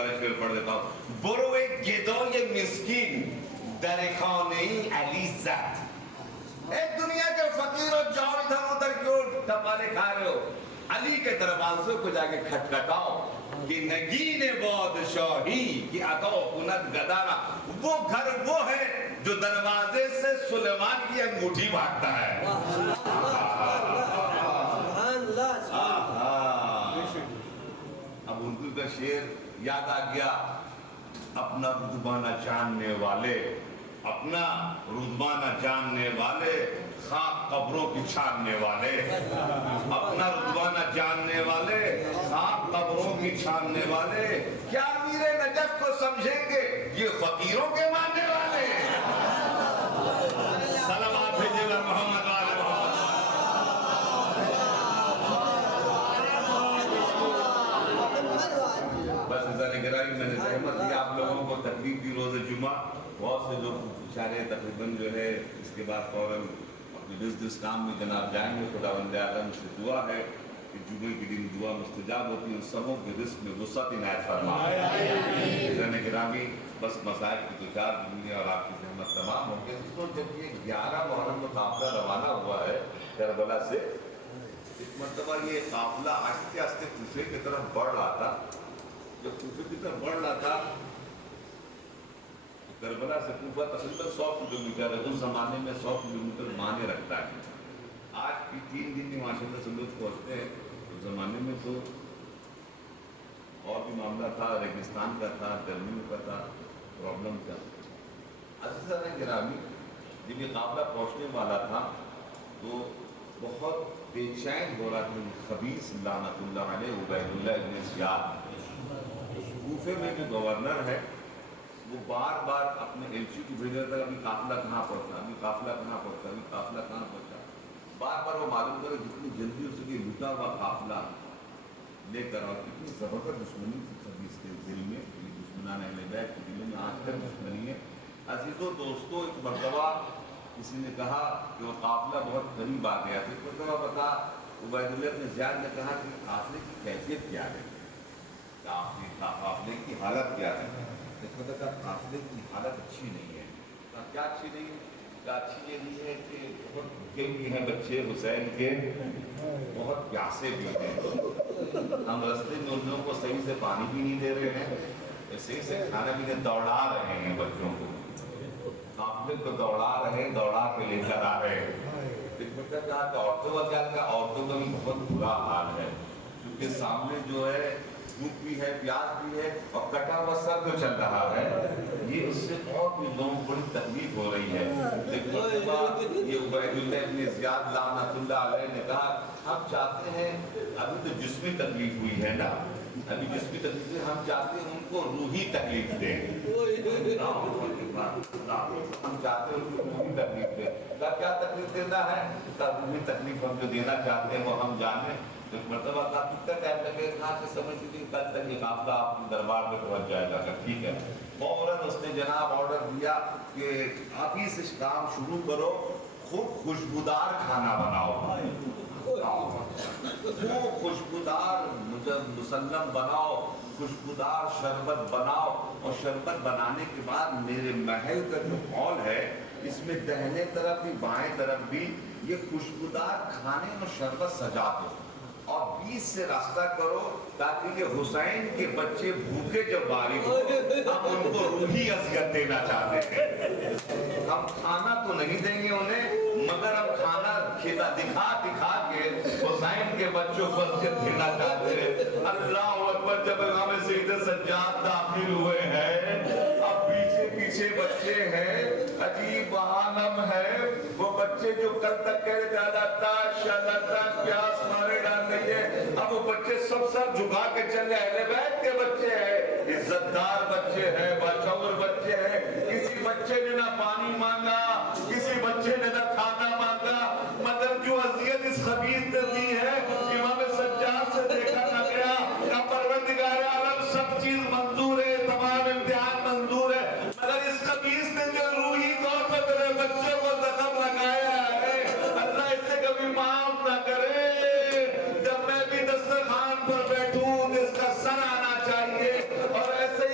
والا شعر پڑھ دیتا ہوں. بروے گدای مسکین در خانه علی زد. اے دنیا کے فقیروں جاؤ ادھر ادھر کیوں ٹپالے کھا رہے ہو؟ علی کے دروازوں کو جا کے کھٹکھٹاؤ کہ نگین بادشاہی کی عطا کند گدانا. وہ گھر وہ ہے جو دروازے سے سلیمان کی انگوٹھی بھاگتا ہے. اب اردو کا شعر یاد آ گیا. اپنا رتبانہ جاننے والے، اپنا رتبانہ جاننے والے، خاک قبروں کی چھاننے والے. اپنا رتبانہ جاننے والے، خاک قبروں کی چھاننے والے. کیا امیر نجف کو سمجھیں گے یہ فقیروں کے ماننے والے؟ سلامات بھیجے گا محمد والے. بس ازار گرامی میں نے رحمت دی آپ لوگوں کو تکلیف دی روز جمعہ. بہت سے لوگ بیچارے تقریباً جو ہے اس کے بعد فوراً اپنے بزنس کام میں جناب جائیں گے. خداوند عالم سے دعا ہے کہ جمعے کے دن دعا مستجاب ہوتی ہے. ان سبوں کے رزق میں وسعت عنایت فرمائے. ازار گرامی بس مسائل کی دو چار دنیا اور آپ کی زحمت تمام ہو گئی. تو جب یہ 11 محرم کو قافلہ روانہ ہوا ہے کربلا سے، ایک مرتبہ یہ قافلہ آہستہ آہستہ کوفے کی طرف بڑھ رہا تھا. جب کوفے کی طرف بڑھ رہا تھا، کربلا سے کوفہ تقریباً 100 کلومیٹر ہے. اس زمانے میں 100 کلومیٹر معنی رکھتا ہے. آج بھی 3 دن میں ماشاء اللہ سے لوگ پہنچتے ہیں. اس زمانے میں تو اور بھی معاملہ تھا، ریگستان کا تھا، گرمیوں کا تھا، پرابلم تھا. عزیزان گرامی جب یہ قافلہ پہنچنے والا تھا تو بہت بے چین ہو رہا تھا. خبیث لعنت اللہ علیہ عبید اللہ ابن زیاد کوفے میں جو گورنر ہے وہ بار بار اپنے ایلچی کو بھیج رہا تھا ابھی قافلہ کہاں پہنچا، ابھی قافلہ کہاں پہنچا، ابھی قافلہ کہاں پہنچا. بار بار وہ معلوم کرے جتنی جلدی ہو سکے لوٹا ہوا قافلہ لے کر. اور کتنی زبردست دشمنی تھی خبیث کے دل میں، دشمنان اہل بیت کے دل میں آج تک دشمنی ہے. عزیزو دوستو، ایک مرتبہ کسی نے کہا کہ وہ قافلہ بہت قریب آ گیا. ایک مرتبہ بتا عبید اللہ ابن زیاد نے کہا کہ قافلے کی کیفیت کیا ہے، قافلے کی حالت کیا ہے. ایک مرتبہ کہا قافلے کی حالت اچھی نہیں ہے. کیا اچھی نہیں ہے؟ اچھی یہ نہیں ہے کہ بہت بھوکے بھی ہیں بچے حسین کے، بہت پیاسے بھی ہیں. ہم رستے میں ان لوگوں کو صحیح سے پانی بھی نہیں دے رہے ہیں، صحیح سے کھانا بھی نہیں، دوڑا رہے ہیں بچوں کو. قافلے کو دوڑا رہے ہیں، دوڑا کے لے کر آ رہے ہیں. ایک مطلب کہا کہ عورتوں کا کیا کہا، عورتوں کا بھی بہت برا حال ہے کیونکہ سامنے جو ہے بھوک بھی ہے، پیاس بھی ہے اور کٹا ہوا سر جو چل رہا ہے. یہ اس سے اور بھی لوگوں کو بڑی تکلیف ہو رہی ہے. ایک مرتبہ یہ عبید اللہ ابن زیاد لعنت اللہ علیہ نے کہا ہم چاہتے ہیں، ابھی تو جسمی تکلیف ہوئی ہے نا، ابھی جسمی تکلیف ہے، ہم چاہتے ہیں ان کو روحی تکلیف دیں. ہم چاہتے ہیں ان کو روحی تکلیف دیں. کیا تکلیف دینا ہے؟ روحی تکلیف ہم جو دینا چاہتے ہیں وہ ہم جانیں. ایک مرتبہ کہا کتنا ٹائم لگے گا کہ سمجھ لیجیے کل تک یہ قافلہ آپ کے دربار میں پہنچ جائے گا. ٹھیک ہے. فوراً اس نے جناب آرڈر دیا کہ آپ ہی سے کام شروع کرو، خوب خوشبودار کھانا بناؤ، خوب خوشبودار مسلم بناؤ، خوشبودار شربت بناؤ. اور شربت بنانے کے بعد میرے محل کا جو ہال ہے اس میں دہنے طرف بھی بائیں طرف بھی یہ خوشبودار کھانے اور شربت سجا دو اور 20 سے راستہ کرو تاکہ یہ حسین کے بچے بھوکے جب فارغ ہو. ہم ان کو روحی اذیت دینا چاہتے ہیں. ہم کھانا تو نہیں دیں گے انہیں، مگر ہم کھانا دکھا کے حسین کے بچوں کو اذیت دینا چاہتے ہیں. اللہ اکبر. جب امام سید سجاد داخل ہوئے ہیں، اب پیچھے پیچھے بچے ہیں، عجیب عالم ہے. وہ بچے جو کل تک کہہ رہے تھے اللہ پیاس مارے ڈال رہی ہے، اب وہ بچے سب سر جھکا کے چلے. اہل بیت کے بچے ہیں، عزت دار بچے ہیں، باشعور بچے ہیں. کسی بچے نے نہ پانی مانگا، کسی بچے نے نہ کھانا مانگا، مگر جو اذیت اس خبیث نے دی ہے امام سجاد سے دیکھا نہ گیا. پروردگار عالم سب چیز منظور ہے، تمام امتحان منظور ہے، مگر اس خبیث نے جو روحی طور پر میرے بچے کو زخم لگایا ہے، اللہ اسے کبھی معاف نہ کرے. جب میں بھی دسترخوان پر بیٹھوں اس کا سر آنا چاہیے اور ایسے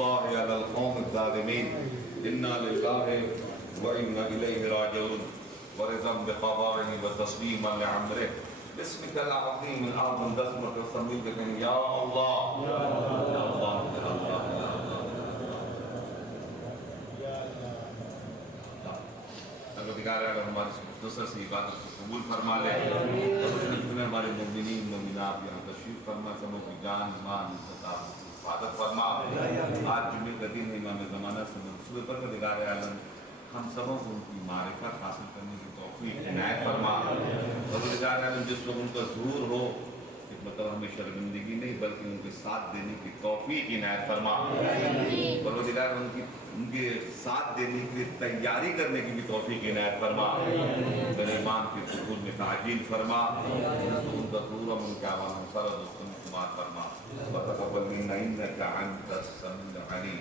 الله على القوم الظالمين إنا لله وإنا إليه راجعون ورضا بقضائه وتسليما لأمره باسمك العظيم الأعظم باسمك الصميم يا الله يا الله يا الله يا الله پروردگار عالم ہماری مختصر سی عبادت کو قبول فرما لے اور ہمارے مومنین مومنات یہاں تشریف فرما سموں کی جان مان عزت حفاظت فرما آج جمعے کا دن امام زمانہ سے منصوبے پر پروردگار عالم ہم سبوں کو ان کی معرفت حاصل کرنے کی توفیق عنایت فرما پروردگار عالم جس وقت ان کا ظہور ہو مطلب ہمیں شرمندگی نہیں بلکہ ان کے ساتھ دینے کی توفیق عنایت فرما پروردگار ان کے ساتھ دینے کے لیے تیاری کرنے کی بھی توفیق عنایت فرما ایمان کے ظہور میں تعجیل فرما ان کا ظہور من کے عوام سر دوستوں شمار فرما وتقبل منا انك انت السميع العليم